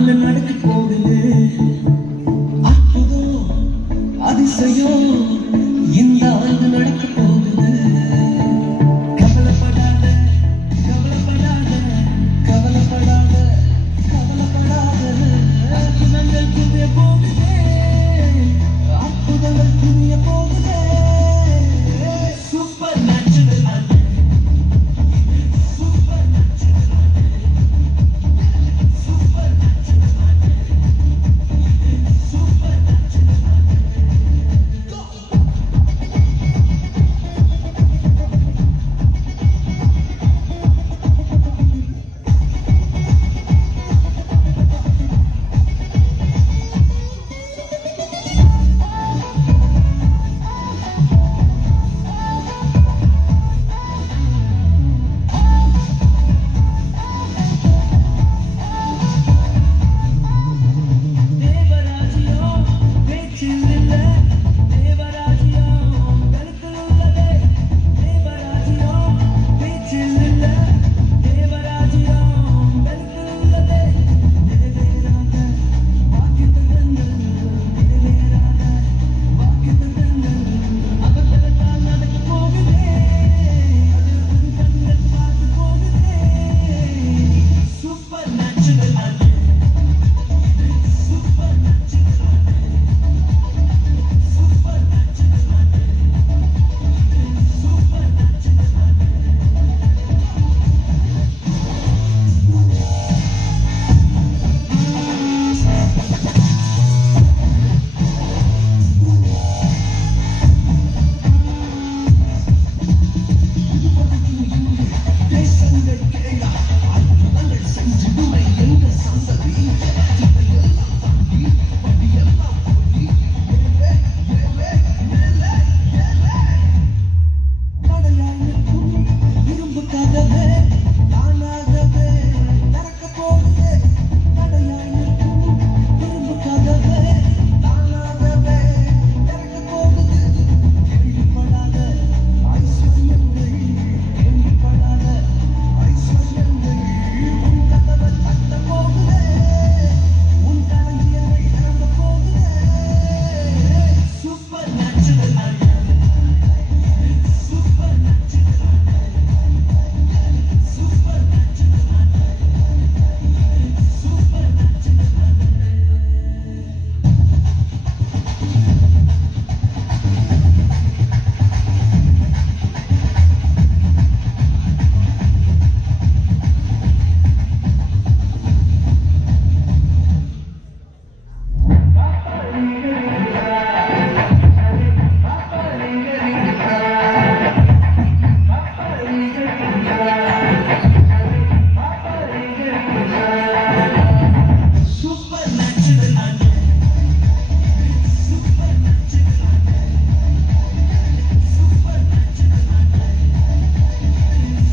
முன்னால நடக்க போகுது அற்புதம் அதிசயம் இந்த ஆண்டு நடக்க போகுது கவலைப்படாத கவலைப்படாத கவலைப்படாத கவலைப்படாத அற்புதங்கள் குவிய போகுதே அற்புதங்கள் குவிய போகுதே super natural super natural super natural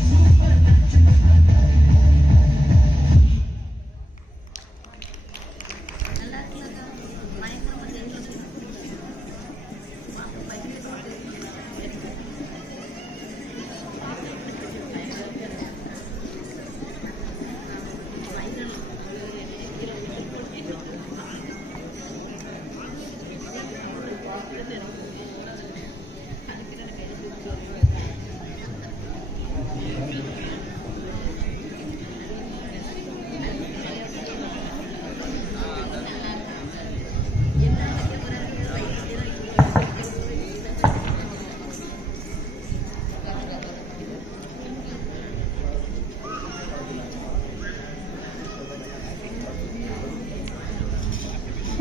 super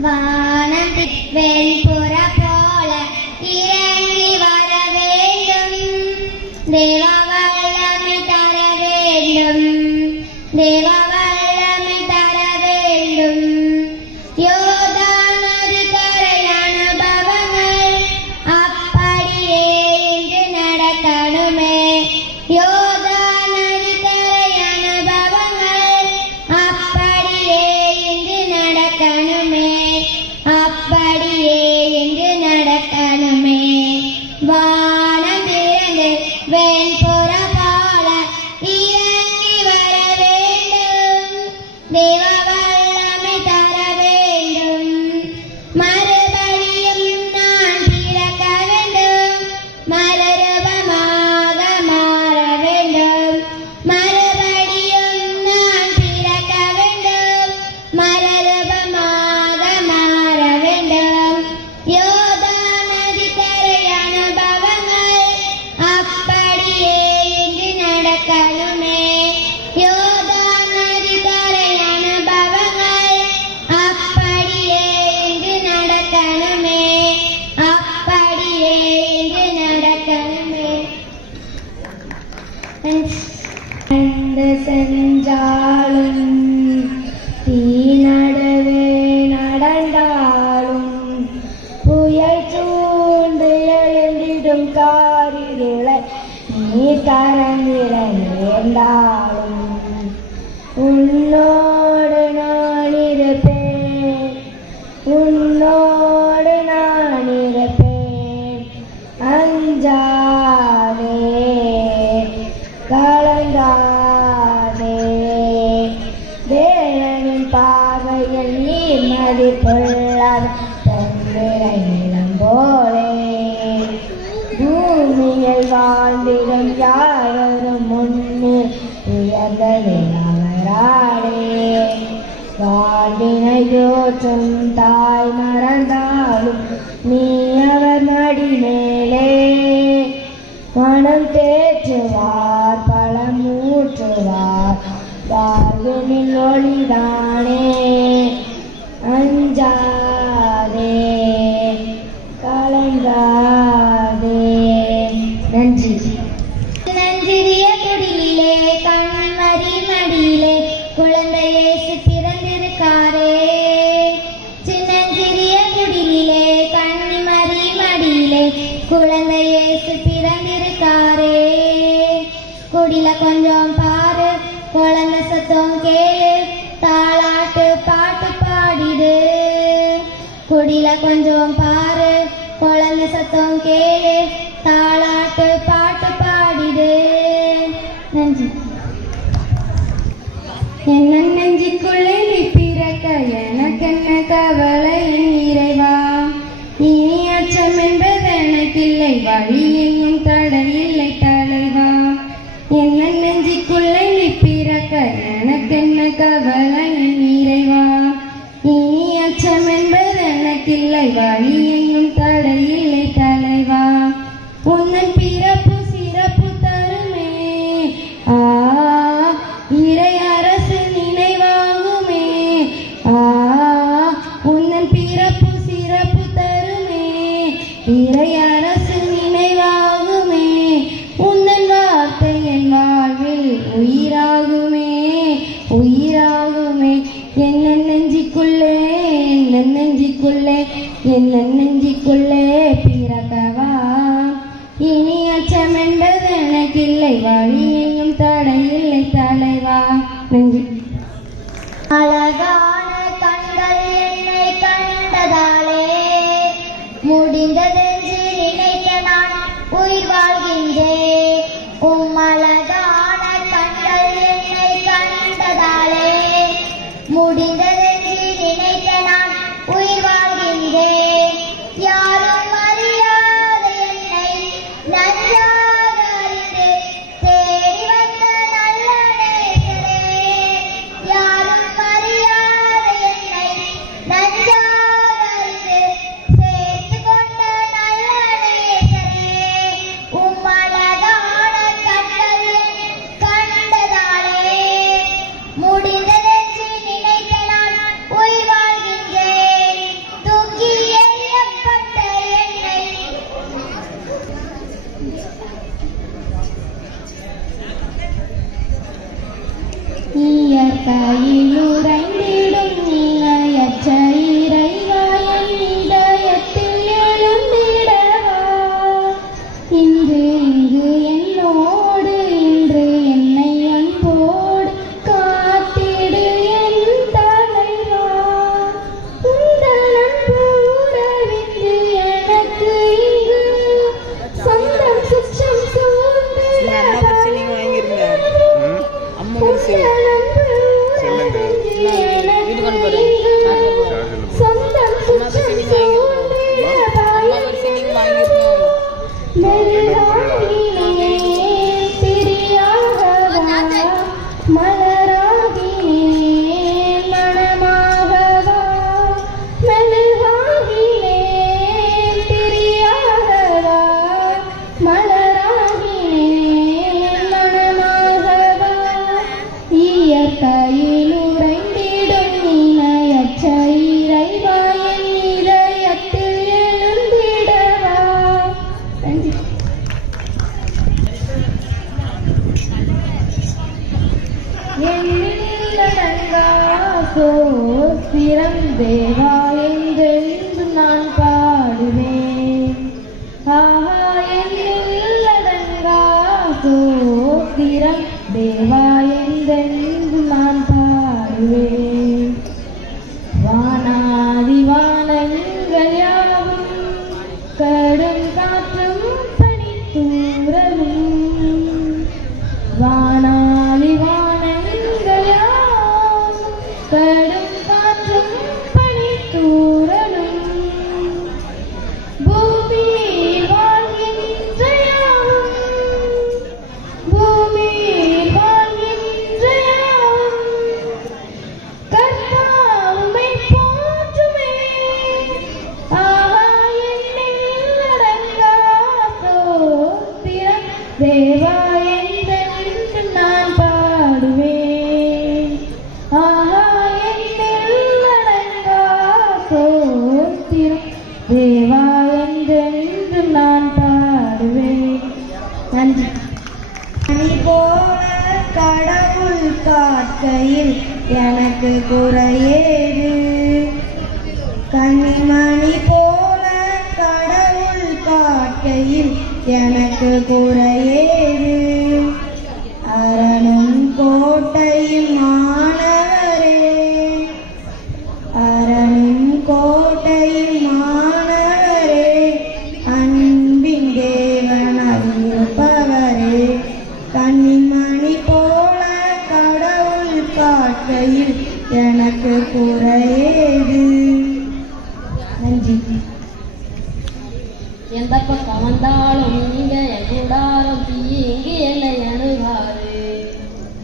வானத்தில் வெண்புறா போல இறங்கி வர வேண்டும், தேவ வல்லமை தர வேண்டும், தேவ வல்லமை தர வேண்டும். யோர்தான் நதிக்கரை அனுபவங்கள் அப்படியே இன்று நடக்கணுமே. யோர்தான் நதிக்கரை அனுபவங்கள் அப்படியே இன்று நடக்கணுமே, அப்படியே இன்று நடக்கணுமே. வானம் திறந்து வெண்புறா போல இறங்கி வர வேண்டும், தேவ வல்லமை மலரூபமாக மாற வேண்டும். மறுபடியும் நான் பிறக்க வேண்டும். மலரூபமாக மாற வேண்டும். யோதா நதிக்கரை அனுபவங்கள் அப்படியே இன்று நடக்கணுமே. யோதா நதிக்கரை அனுபவங்கள் அப்படியே இன்று நடக்கணுமே. அப்படியே இன்று நடக்கணுமே. அந்த செஞ்சாலும் தீ நடுவே நடந்தாலும் புயல் சூழ்ந்து எழுந்திடும் காரிருளை நீ கரந்திட நேர்ந்தாலும் உன்னோடு நான் இருப்பேன். உன்னோடு நான் இருப்பேன். அஞ்சாதே கலங்காதே. தேவனின் பார்வையில் நீ மதிப்புள்ளார் பொன்விளை நிலம் போலே. பூமியில் வாழ்ந்திடும் யாவரும் முன்னில் உயர்ந்தது அவராலே. வாழ்வினை யோற்றும் தாய் மறந்தாலும் நீ அவர் மடி மேலே. மனம் தேற்றுவார் பழம் ஊற்றுவார் வாழ்வினில் ஒளிதானே. அஞ்சாதே கலங்காதே. நன்றி. நஞ்சிறிய குடிலே கண்மறி மடியிலே குழந்தை இயேசு பிறந்திருக்காரே. சின்னஞ்சிறிய குடிலே கண்மறி மடியிலே குழந்தை இயேசு பிறந்திருக்காரே. குடில கொஞ்சம் பாரு, குழந்தை சத்தம் கேளு, தாளாட்டு பாட்டு பாடிடு. குடில கொஞ்சம் பாரு, குழந்தை சத்தம் கேளு, தாளாட்டு பாட்டு பாடிடு. நன்றி. என்ன நெஞ்சுக்குள்ளே நீ பிறக்க எனக்கென்ன கவலை என் இறைவா. இனி அச்சம் என்பது எனக்கில்லை, வழி எங்கும் தடையில்லை தலைவா. என்ன நெஞ்சுக்குள்ளே நீ பிறக்க எனக்கென்ன கவலை என் இறைவா. இனி அச்சம் என்பது எனக்கில்லை, வழி எங்கும் தடையில்லை தலைவா. உன்னன் பிறப்பு சிறப்பு தருமே. இறை அரசு நினைவாகுமே. உன்னன் பிறப்பு சிறப்பு தருமே. இறை அரசு நினைவாகுமே. உன்னன் வார்த்தை என் வாழ்வில் உயிராகுமே. உயிராகுமே. என்ன நெஞ்சிக்குள்ளே என்ன நெஞ்சிக்குள்ளே என்ன நெஞ்சிக்குள்ளே பிறக்கவா. இனி அச்சம் என்பது எனக்கில்லை, வழி எங்கும் தடையில்லை தலைவா. நன்றி. அழகான கண்கள் என்னை கண்டதாலே முடிந்ததென்று நினைத்த நான் உயிர் வாழ்கின்றேன். அழகான கண்கள் என்னை கண்டதாலே முடிந்ததென்று நினைத்த நான் உயிர் வாழ்கின்றேன். யாரும் அறியாத என்னை நன்றாக அறிந்து தேடி வந்த நல்ல நேசரே. யாரும் அறியாத என்னை நன்றாக அறிந்து சேர்த்து கொண்ட நல்ல நேசரே. அழகான கண்கள் கண்டதாலே முடிந்ததென்று நினைத்த நான் உயிர் வாழ்கின்றேன். தூக்கி எறியப்பட்ட என்னை இயற்கையில் உறைந்திடும் நிலையற்ற இறைவா என் இதயத்தில் எழுந்திடவா. இன்று இங்கு என்னோடு இன்று என்னை அன்போடு காத்திடு என் தலைவா. உந்தன் அன்பு உறவின்றி எனக்கு இங்கு சொந்தம் சுற்றம் சூழ்ந்து சொந்தம் சுற்றம் சூழ்ந்து சோத்திரம் தேவா என்றென்று நான் பாடுவேன். ஆஹா என்னில்லடங்கா சோத்திரம் தேவா என்றென்று நான் பாடுவேன். வானாதி வானங்கள் யாவும் கடும் காற்றும் பனித்தூறலும் வானாதி வானங்கள் யாவும் கடும் காற்றும் பனித்தூறலும் பூமியில் வாழ்கின்ற யாவும் பூமியில் வாழ்கின்ற யாவும் கர்த்தாவை போற்றுமே. ஆஹா என்னில் அடங்கா சோத்திரம் தேவா என்றென்று நான் பாடுவேன். ஆஹா என்னில் அடங்கா சோத்திரம் தேவா என்றென்று நான் பாடுவேன். நன்றி. மணி போல கடவுள் காக்கையில் எனக்கு குறையேது. கனிமணி போல கடவுள் காக்கையில் எனக்கு குறையேது. அரணும் கோட்டையும் மாணவரே அரணும் கோட்டையும் மாணவரே அன்பின் தேவனாயிருப்பவரே கன்னிமணி போல கடவுள் காட்டையில் எனக்கு குறையேது. நன்றி. எந்த பக்கம் வந்தாலும் நீங்க என் கூடாரம் தீங்கி என்னை அணுகாது.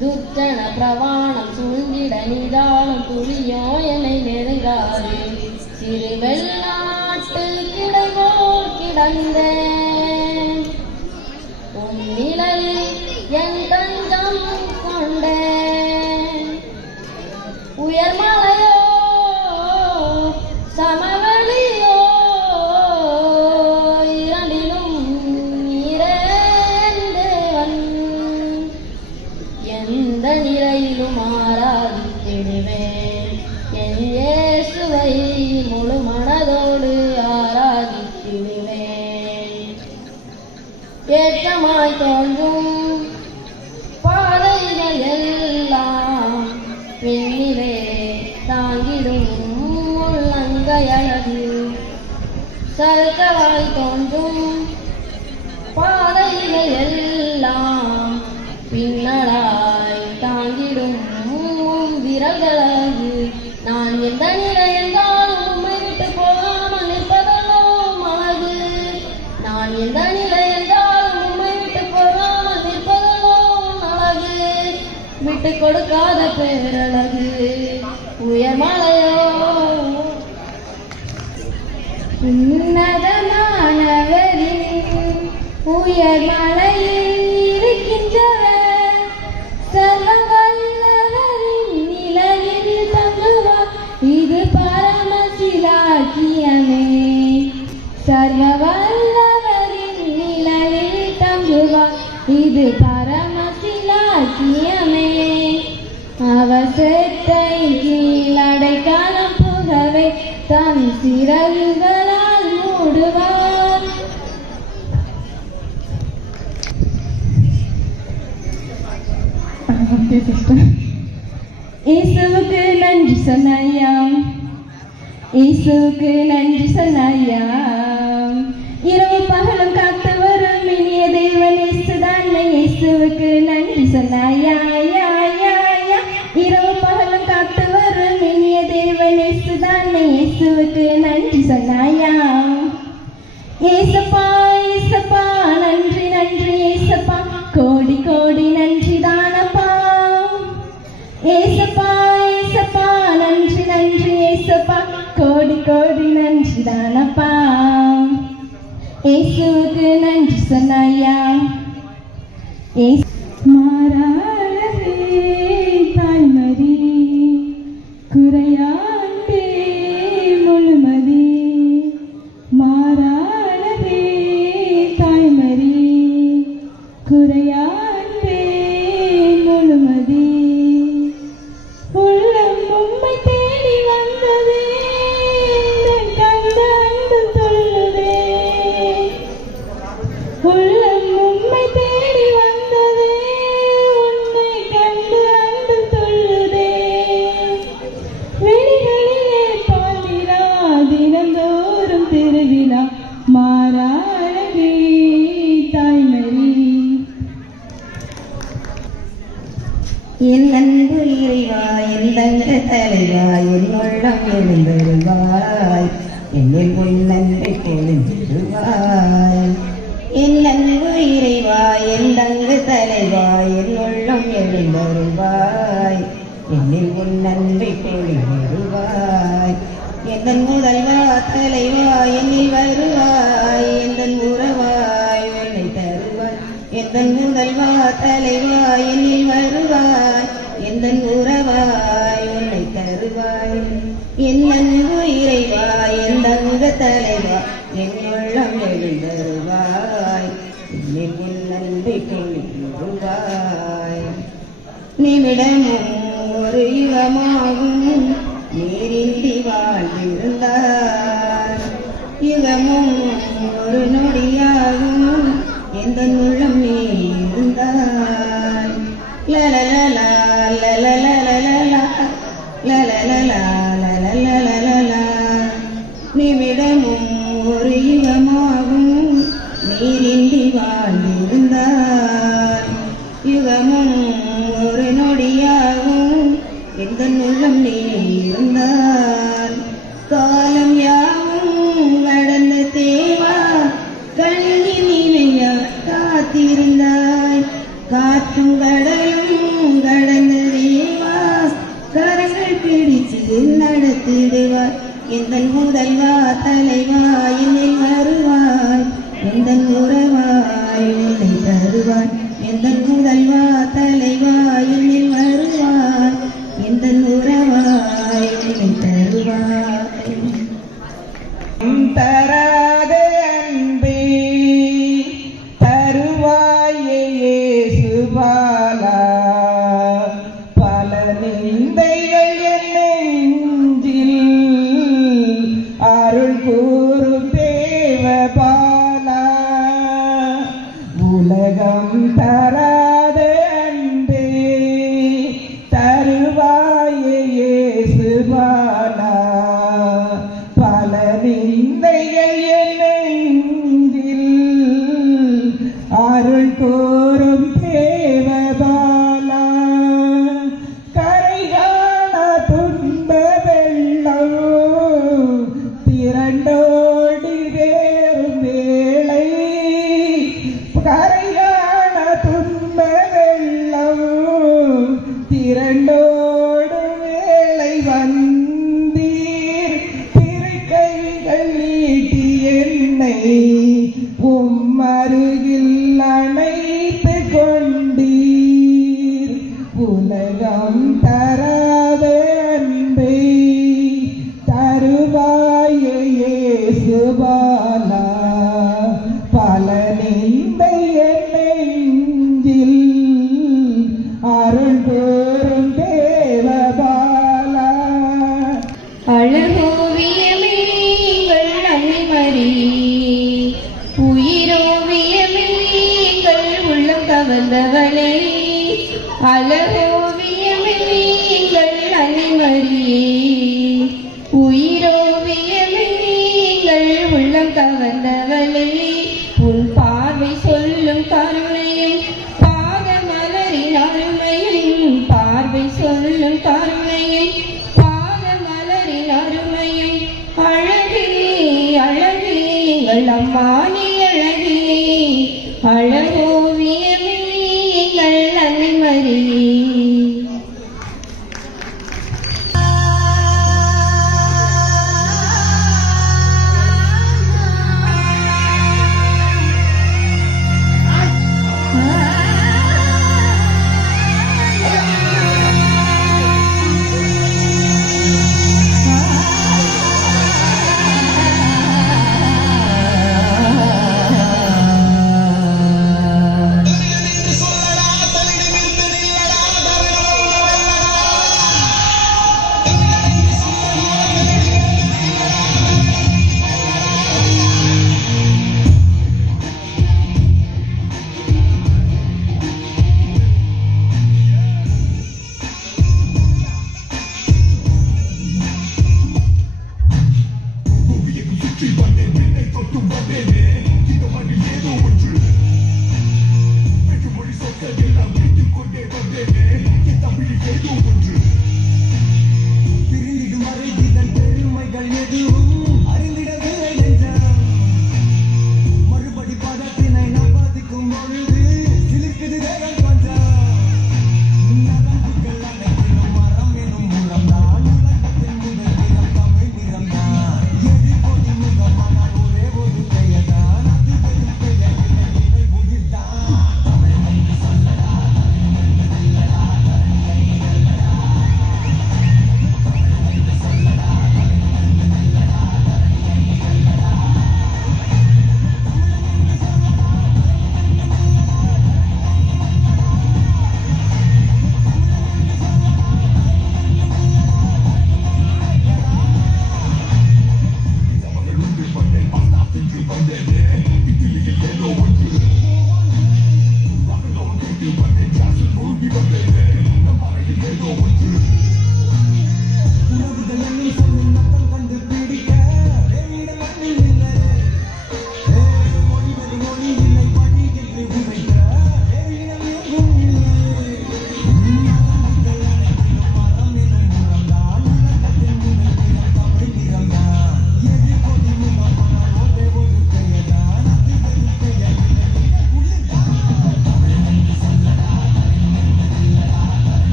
துர்ச்சன பிரவாணம் சூழ்ந்திட நீதாலும் துளியோ என்னை நெருங்காது. சிறு வெள்ளாட்டில் கிடங்கோர் கிடந்தேன் உன் நிழலில் என் தஞ்சம் கொண்டேன். உயர்மலையோ சமவெளியோ இரண்டிலும் நீரேந்தேவன். எந்த நிலையிலும் ஆராதித்திடுவேன் என் இயேசுவை முழு மனதோடு ஆராதித்திடுவேன். ஏற்றமாய் தோன்றும் பாதைகள் எல்லாம் வெண்ணிலே தாங்கிடும் உள்ளங்கையழகு. சல்கவாய் தோன்றும் பாதைகள் எல்லாம் பின்னலாய் தாங்கிடும் விரல்களழகு. நான் எந்த நிலை என்றாலும் உம்மை விட்டு போகாமல் நிற்பதோ அழகு. நான் எந்த நிலை என்றாலும் உம்மை விட்டு போகாமல் நிற்பதோ அழகு. விட்டு கொடுக்காத பேரழகு உயர்மலையோ. உன்னதமானவரின் உயர்மலையில் இருக்கின்றவர் சர்வ வல்லவரின் நிழலில் தங்குவார். இது பரமசிலாக்கியமே. சர்வ வல்லவரின் நிழலில் தங்குவார். இது பரமசிலாக்கியமே. அவர் செத்தை கீழ் அடைக்காலம் புகவை தம் சிறகுகளால் மூடுவார். இயேசுவுக்கு நன்றி சொன்னாயா இயேசுவுக்கு நன்றி சொன்னாயா. இரவு பகலும் காத்து வரும் இனிய தேவன் இயேசுதான். இயேசுவுக்கு நன்றி சொன்னாயா. இரவு பகலும் காத்து வரும் இனிய தேவன் இயேசுதான். இயேசுவுக்கு நன்றி சொன்னாயா. ஏசப்பா ஏசப்பா இயேசுவுக்கு நன்றி சொன்னாயா மாறாளவே தாய்மதி குறையாண்டே முழுமதி மாறாளவே தாய்மதி குறையாண்டே முழுமதி உள்ளம் உம்மை தேடி வந்ததே கண்ட அன்பு தொழுதே உள்ளம் உம்மை தேடி வந்ததே உன்னை கண்டு அன்பு தொழுதே வெளிகளிலே பாண்டிலா தினந்தோறும் திருவிழா மாறாளவே தாய்மறி என் அன்பு இறைவா என் தங்க தலைவா என் உள்ளம் எழுந்தருவாய் என்னில் உன்னன்றை பொழிந்திருவாய் என் அன்பு இறைவா என் தங்க தலைவா என் உள்ளம் எழுந்தருவாய் என்னில் உன்னன்றை பொழிந்திருவாய் எந்தன் முதல்வா தலைவா என்னில் வருவாய் எந்தன் உறவாய் உன்னை தருவாய் எந்தன் முதல்வா தலைவா என்னில் வருவாய் எந்தன் உறவாய் உன்னை தருவாய் என் அன்பு இறைவா என் தங்க தலைவா என் உள்ளம் எழுந்தருவாய் என்னில் உன் அன்பை பொழிந்திருவாய் நிமிடமும் ஒரு யுகமாகும் நீரின்றி வாழ்ந்திருந்தார் யுகமும் ஒரு நொடியாகும் எந்த உள்ளம் நீ இருந்தாய் லலலலா லலலலலலா லலலலா லலலலலலா நிமிடமும் ஒரு யுகமாகும் நீரின்றி வாழ்ந்திருந்தாய் யுகமும் ஒரு நொடியாகும் எந்த உள்ளம் நீ இருந்தாய் காலம் யாவும் கடந்த தேவா கண்ணி நீமையா காத்திருந்தாய் காற்றும் கடலும் கடந்த தேவா கரங்கள் பிடிச்சு நடத்திடுவாய் எந்த முதல்வா தலைவா என்னில் வருவாய் எந்த உறவாய் உன்னை தருவாய் எந்த முதல்வா தலைவா என்னில் வருவாய் எந்த உறவாய் உன்னை தருவாய் தராத அன்பே தருவாயே இயேசுபாலா பல நிந்தைகள் என் நெஞ்சில் அருள் கூறும் தேவபாலா உலகம் தராத அன்பே தருவாயே இயேசுபாலா பல நிந்தைகள் என் நெஞ்சில் அருள் கூறும் தேவபாலா கரைகாண துன்ப வெள்ளம் திரண்டோடி வேறும் வேளை கரைகாண துன்ப வெள்ளம் திரண்டோடு வேளை வந்தீர் திருக்கைகள் நீட்டி என்னை உம்மருகில் அணைத்து கொண்டீர் உலகம் தராத அன்பை தருவாயே இயேசுபாலா பல நிந்தை என் நெஞ்சில் அருள் கூறும் தேவபாலா அழகோவியமே எங்கள் அன்னைமரி உயிரோவியமே எங்கள் உள்ளம் கவர்ந்தவளே அழகோவியமே எங்கள் அன்னைமரியே உயிரோவியமே எங்கள் உள்ளம் கவர்ந்தவளே உன் பார்வை சொல்லும் கருணையும் பாத மலரின் அருமையும் பார்வை சொல்லும் கருணையும் பாத மலரின் அருமையும் அழகே அழகே எங்கள் அம்மானி அழகே அழகோவியமே எங்கள் அன்னைமரியே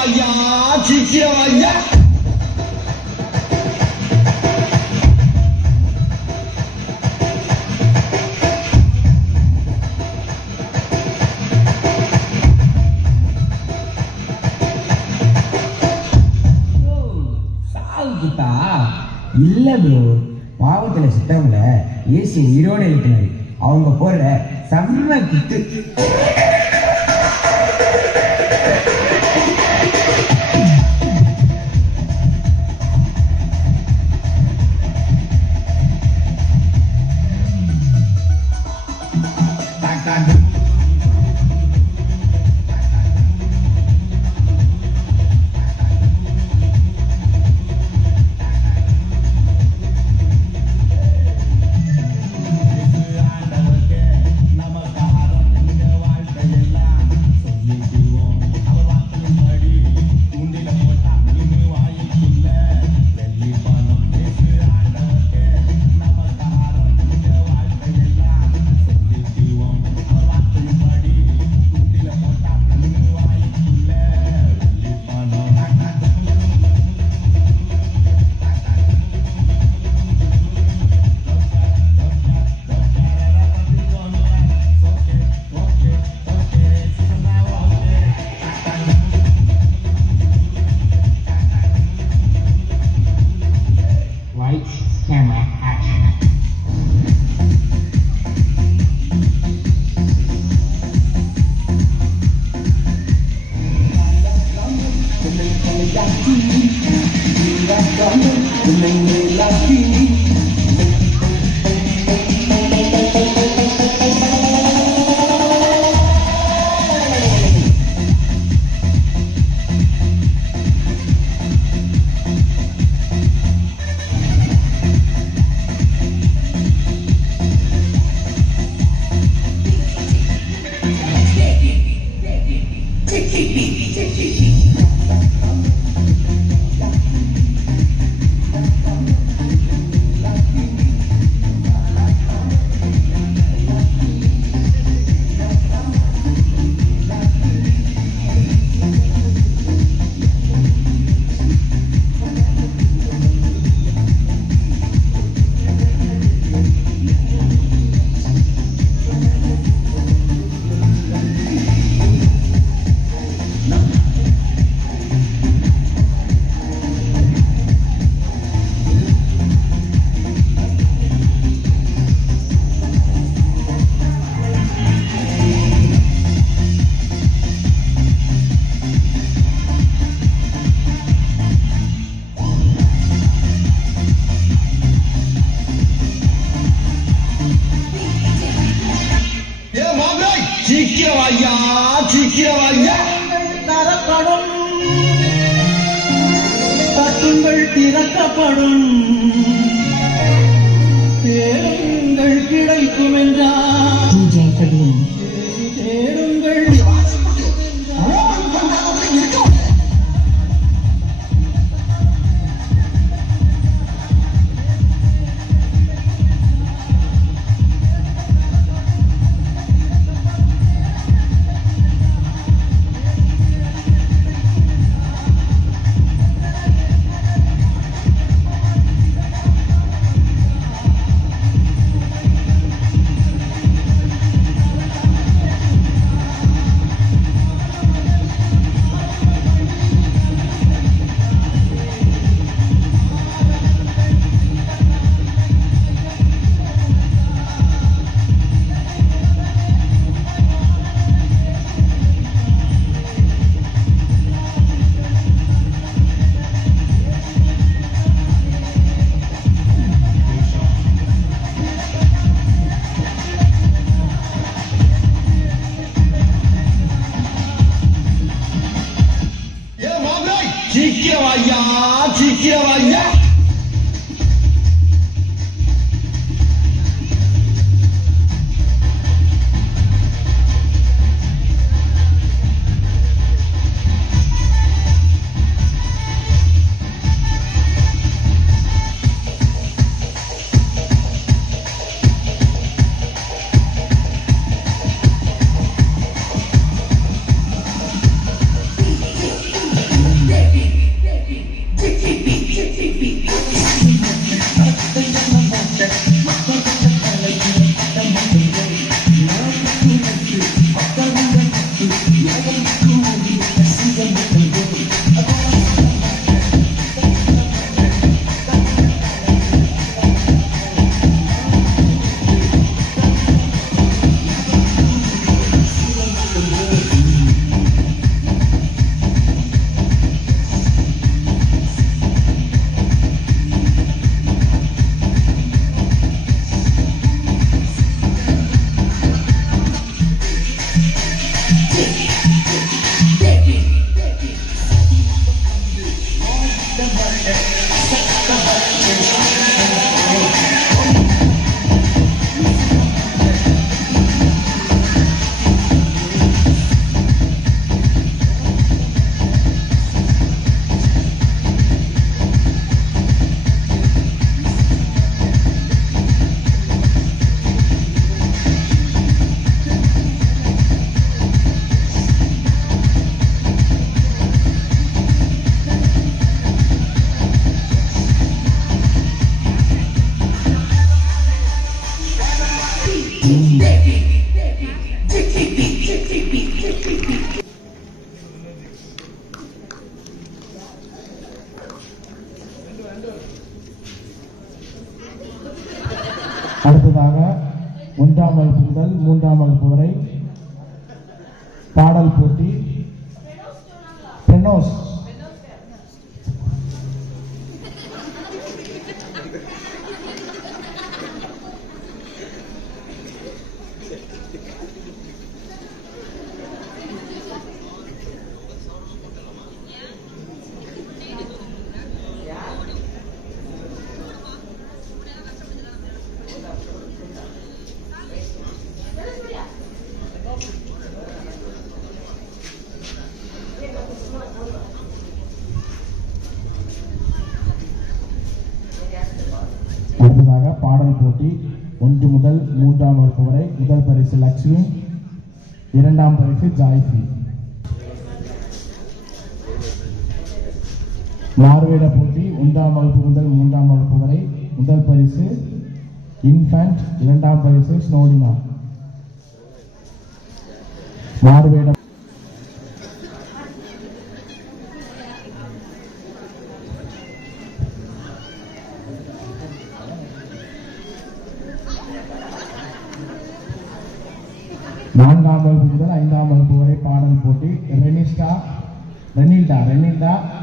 சீக்கிரவாயா சீக்கிரவாயா இல்ல ப்ரோ, பாவத்துல சித்தவங்கள இயேசு உயிரோட இருக்கிறாரு. அவங்க போடுற செம்ம கிட்டு. தரப்படும் தட்டுங்கள் திறக்கப்படும் தேடுங்கள் கிடைக்கும் என்றார் தேடுங்கள் சீக்கிரவாயா அடுத்ததாக 1ஆம் வகுப்பு முதல் 3ஆம் வகுப்பு வரை பாடல் போட்டி பெனோஸ் அடுத்ததாக பாடல் போட்டி 1 முதல் 3ஆம் வகுப்பு வரை முதல் பரிசு லட்சுமி, 2ஆம் பரிசு ஜாய்ஸ்ரீ. மாறுவேட போட்டி 1ஆம் வகுப்பு முதல் 3ஆம் வகுப்பு வரை முதல் பரிசு இன்ஃபேண்ட், 2ஆம் பரிசு ஸ்னோலினா. மாறுவேட நான்காம் வகுப்பு முதல் 5ஆம் வகுப்பு வரை பாடல் போட்டி ரெனில்டா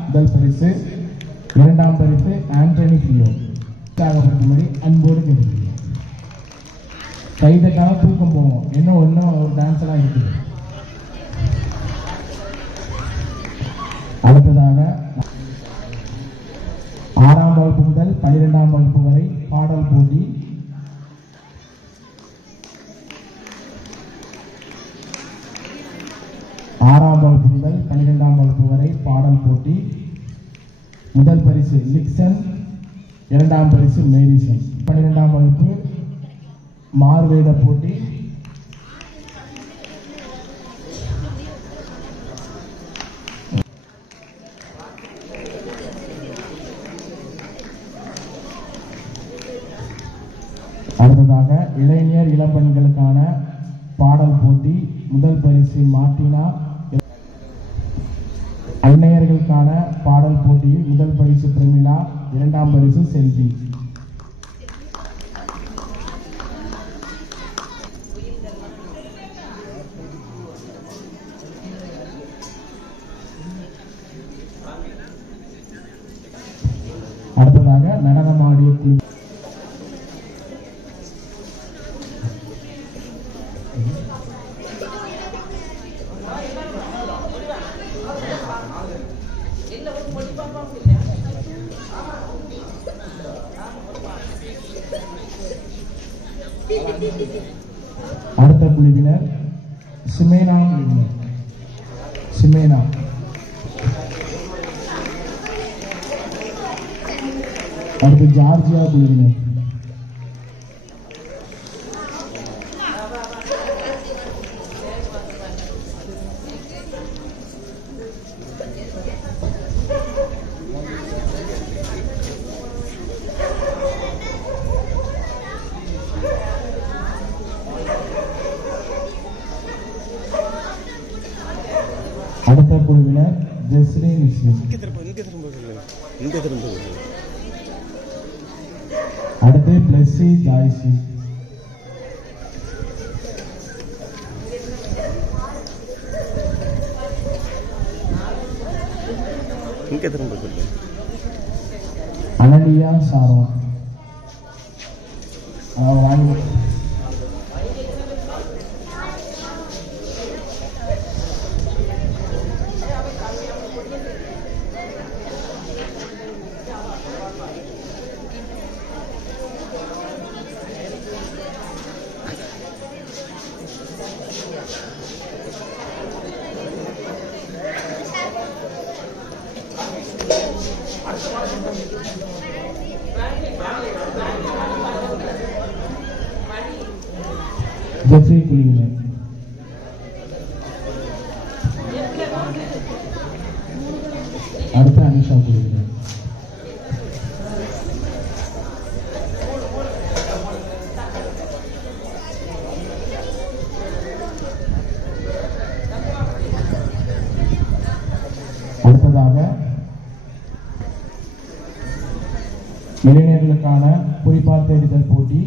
முதல் பரிசு, 2ஆம் பரிசு ஆண்டனி பியோ. உற்சாகப்படுத்தும்படி அன்போடு கேட்கிறேன். கைதட்டாக தூக்கம் போவோம். இன்னும் ஒரு டான்ஸ் எல்லாம் இருக்குது. அடுத்ததாக 6ஆம் வகுப்பு முதல் 12ஆம் வகுப்பு வரை பாடல் போட்டி. ஆறாம் வகுப்பு முதல் 12ஆம் வகுப்பு வரை பாடல் போட்டி. முதல் பரிசு லிக்சன், 2ஆம் பரிசு மேரிசன். 12ஆம் வகுப்பு மாறுவேட போட்டி. அடுத்ததாக இளைஞர் இளம்பெண்களுக்கான பாடல் போட்டி. முதல் பரிசு மார்டினா. அன்னையர்களுக்கான பாடல் போட்டியில் முதல் பரிசு பிரமிளா, 2ஆம் பரிசு செல்வி. அடுத்ததாக நடனமாடிய குழு. அடுத்த குழுவினர் சிமேனா குழுவினர். சிமேனா. அடுத்து ஜார்ஜியா குழுவினர். அடுத்த குழுவினர் ஜெஸ்ரீ முஸ்லிம். அடுத்து பிளஸ்ஸி ஜாய்ஸி. அனலியா சாரோன். ஜெஃப்ரி குழுவினர். அடுத்து அனிஷா குழுவினர். ஆண்களுக்கான குறிப்பார் தேடுதல் போட்டி.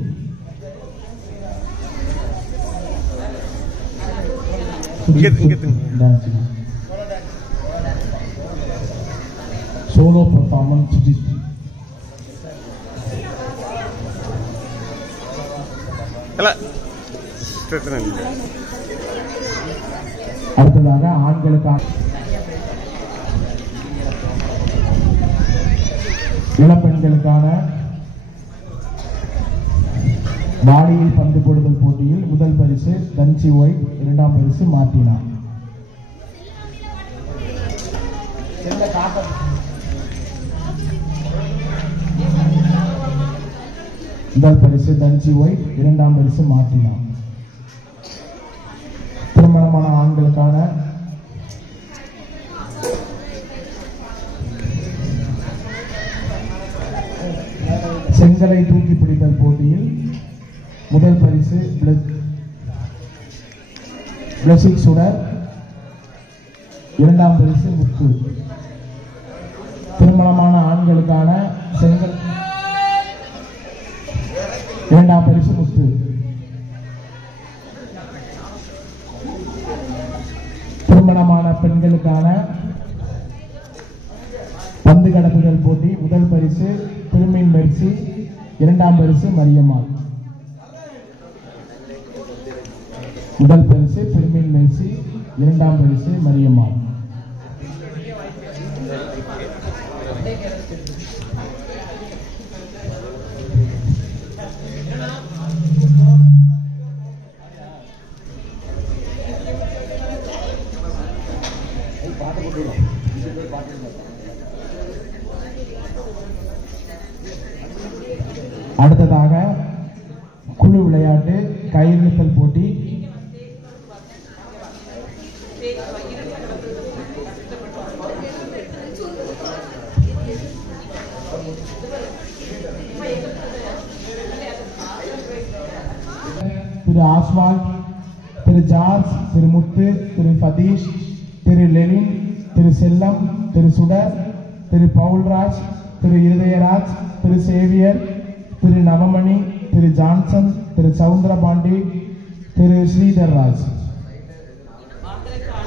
Solo performance Sujith. அடுத்ததாக ஆண்களுக்கான இளப்பெண்களுக்கான வாடியில் பந்து போடுதல் போட்டியில் முதல் பரிசு தன்சி ஒயிட், இரண்டாம் பரிசு மார்டினா. முதல் பரிசு தன்சி ஒயிட், இரண்டாம் பரிசு மார்டினா. திருமணமான ஆண்களுக்கான செங்கலை தூக்கி பிடித்தல் போட்டியில் முதல் பரிசு பிளஸிக் சுடர், இரண்டாம் பரிசு முத்து. திருமணமான ஆண்களுக்கான செங்கல் இரண்டாம் பரிசு முத்து. திருமணமான பெண்களுக்கான பந்து கடத்துதல் போட்டி முதல் பரிசு திருமின் மெர்சி, இரண்டாம் பரிசு மரியம்மாள். முதல் பரிசு திருமின் மெர்சி, இரண்டாம் பரிசு மரியம்மாள். அடுத்ததாக குழு விளையாட்டு கயிறுத்தல் போட்டி. திரு ஆஸ்வால், திரு ஜார்ஜ், திரு முத்து, திரு சதீஷ், திரு லெனின், திரு செல்லம், திரு சுடர், திரு பவுல்ராஜ், திரு இருதயராஜ், திரு சேவியர், திரு நவமணி, திரு ஜான்சன், திரு சவுந்தரபாண்டி, திரு ஸ்ரீதர்ராஜ்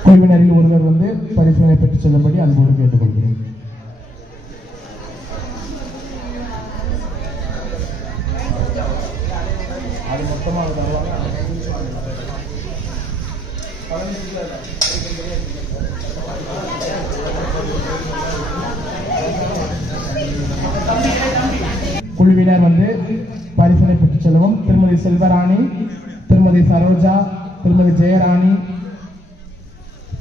குழுவினரில் ஒருவர் வந்து பரிசுகளை பெற்றுச் செல்லும்படி அன்போடு கேட்டுக்கொள்கிறேன். அது மொத்தமாக குழுவினர் வந்து பரிசுகளை பெற்றுச் செல்லவும் திருமதி செல்வராணி, திருமதி சரோஜா, திருமதி ஜெயராணி,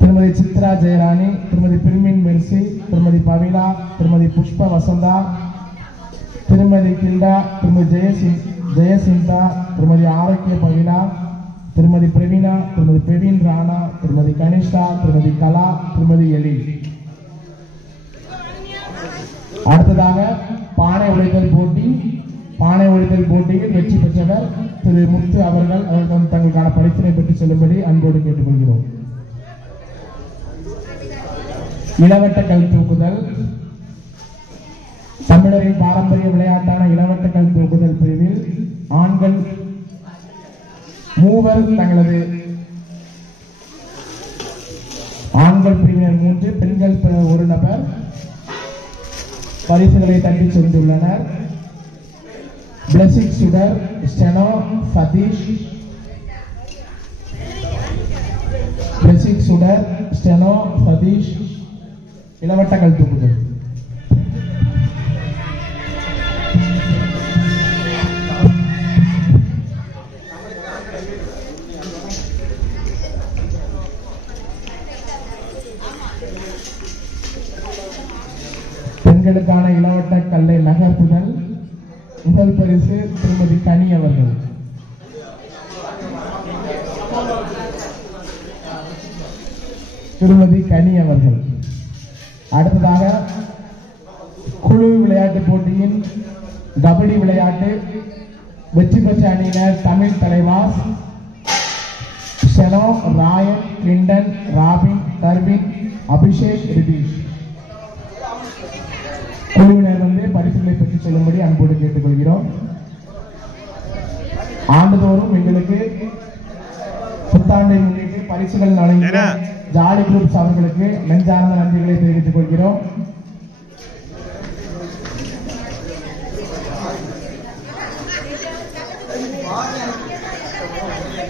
திருமதி சித்ரா ஜெயராணி, திருமதி பிரிமின் மெர்சி, திருமதி பவிலா, திருமதி புஷ்ப வசந்தா, திருமதி கில்டா, திருமதி ஜெயசிந்தா, திருமதி ஆரோக்கிய பவிலா, திருமதி பிரவீனா, திருமதி பிரவீன் ராணா, திருமதி கனிஷ்டா, திருமதி கலா, திருமதி எலி. அடுத்ததாக பானை உடைத்தல் போட்டி. பானை உடைத்தல் போட்டியில் வெற்றி பெற்றவர் திரு முத்து அவர்கள் தங்களுக்கான பரிசினை பெற்று செல்லும்படி அன்போடு கேட்டுக்கொள்கிறோம். இளவட்ட கல் தூக்குதல். தமிழரின் பாரம்பரிய விளையாட்டான இளவட்ட கல் தூக்குதல் பிரிவில் ஆண்கள் மூவர் தங்களது ஆண்கள் பிரிவினர் 3, பெண்கள் ஒரு நபர் பரிசுகளை தட்டி சென்றுள்ளனர். பிளஸிக் சுடர், ஸ்டெனோ, சதீஷ், பிளஸிக் சுடர், ஸ்டெனோ, சதீஷ் இளவட்ட கல் தூக்குதல். பெண்களுக்கான இளவட்ட கல்லை நகர்த்துதல் முதல் பரிசு திருமதி கனி அவர்கள். திருமதி கனி அவர்கள். அடுத்ததாக குழு விளையாட்டு போட்டியின் கபடி விளையாட்டு வெற்றி பெற்ற அணியினர் Tamil Thalaivas, Sheno, Rayan, Clinton, Robin, Darwin, Abhishek, Ritheesh. குழுவினர் வந்து பரிசுகளை பெற்றுச் செல்லும்படி அன்போடு கேட்டுக்கொள்கிறோம். ஆண்டுதோறும் எங்களுக்கு புத்தாண்டை முன்னிட்டு பரிசுகள் வழங்கிய ஜாலி குரூப்ஸ் அவர்களுக்கு நெஞ்சார்ந்த நன்றிகளை தெரிவித்துக் கொள்கிறோம்.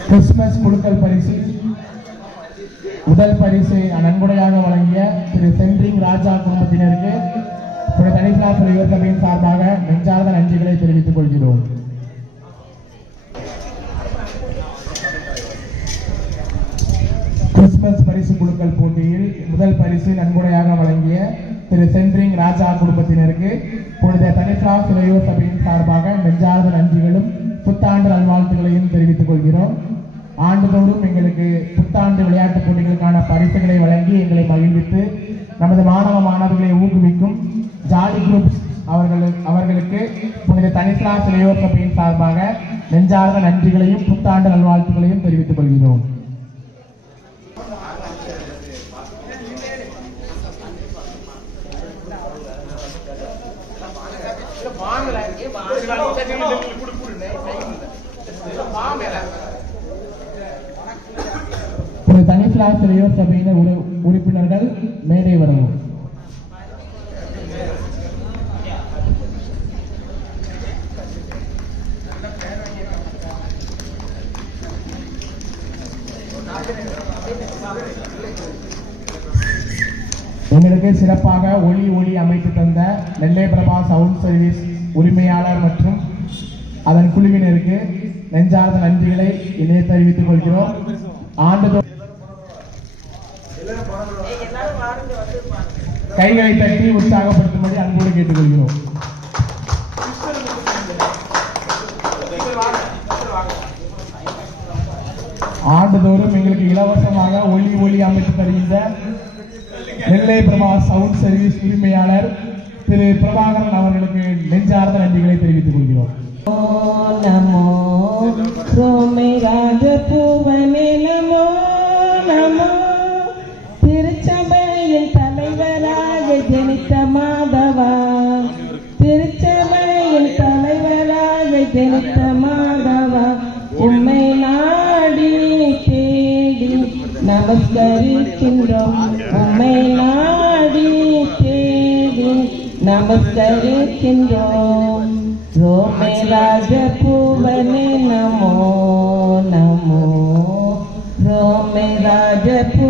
கிறிஸ்துமஸ் குழுக்கள் பரிசு முதல் பரிசை நன்கொடையாக வழங்கிய திரு சென்ட்ரிங் ராஜா குடும்பத்தினருக்கு தனிசார் சபையின் சார்பாக நெஞ்சார்ந்த நன்றிகளை தெரிவித்துக் கொள்கிறோம். கிறிஸ்துமஸ் பரிசு குழுக்கள் போட்டியில் முதல் பரிசு நன்கொடையாக வழங்கிய திரு சென்ட்ரிங் ராஜா குடும்பத்தினருக்கு தனிசார் சபையின் சார்பாக நெஞ்சார்ந்த நன்றிகளும் புத்தாண்டு நல்வாழ்த்துக்களையும் தெரிவித்துக் கொள்கிறோம். ஆண்டுதோறும் எங்களுக்கு புத்தாண்டு விளையாட்டுப் போட்டிகளுக்கான பரிசுகளை வழங்கி எங்களை மகிழ்வித்து நமது மாணவ மாணவர்களை ஊக்குவிக்கும் ஜாலி குரூப்ஸ் அவர்களுக்கு புனித தனிஸ்லா சிலையோர் சபையின் சார்பாக நெஞ்சார்ந்த நன்றிகளையும் புத்தாண்டு நல்வாழ்த்துக்களையும் தெரிவித்துக் கொள்கிறோம். தனிஸ்லா சிலையோர் சபையினர் உறுப்பினர்கள் மேடை வரவும். எங்களுக்கு சிறப்பாக ஒளி அமைத்து தந்த நெல்லை பிரபா சவுண்ட் சர்வீஸ் உரிமையாளர் மற்றும் அதன் குழுவினருக்கு நெஞ்சார்ந்த நன்றிகளை இணைய தெரிவித்துக் கொள்கிறோம். ஆண்டுதோறும் கைகளை தட்டி உற்சாகப்படுத்தும்படி அன்போடு கேட்டுக்கொள்கிறோம். ஆண்டுதோறும் எங்களுக்கு இலவசமாக ஒளி அமைத்து தருகின்ற நெல்லை பிரபா சவுண்ட் சர்வீஸ் உரிமையாளர் திரு பிரபாகரன் அவர்களுக்கு நெஞ்சார்ந்த நன்றிகளை தெரிவித்துக் கொள்கிறோம். நமோ சோமராஜ பூவனே நமோ நமோ. திருச்சபையின் தலைவராக ஜனித்த மாதவா, திருச்சபையின் தலைவராக ஜனித்த மாதவா, உம்மை நாடி தேடி நமஸ்கரிக்கின்றோம், உம்மை நாடி தேடி நமஸ்கரிக்கின்றோம். ரோமே ராஜ பூவனே நமோ நமோ, ரோமே ராஜ பூ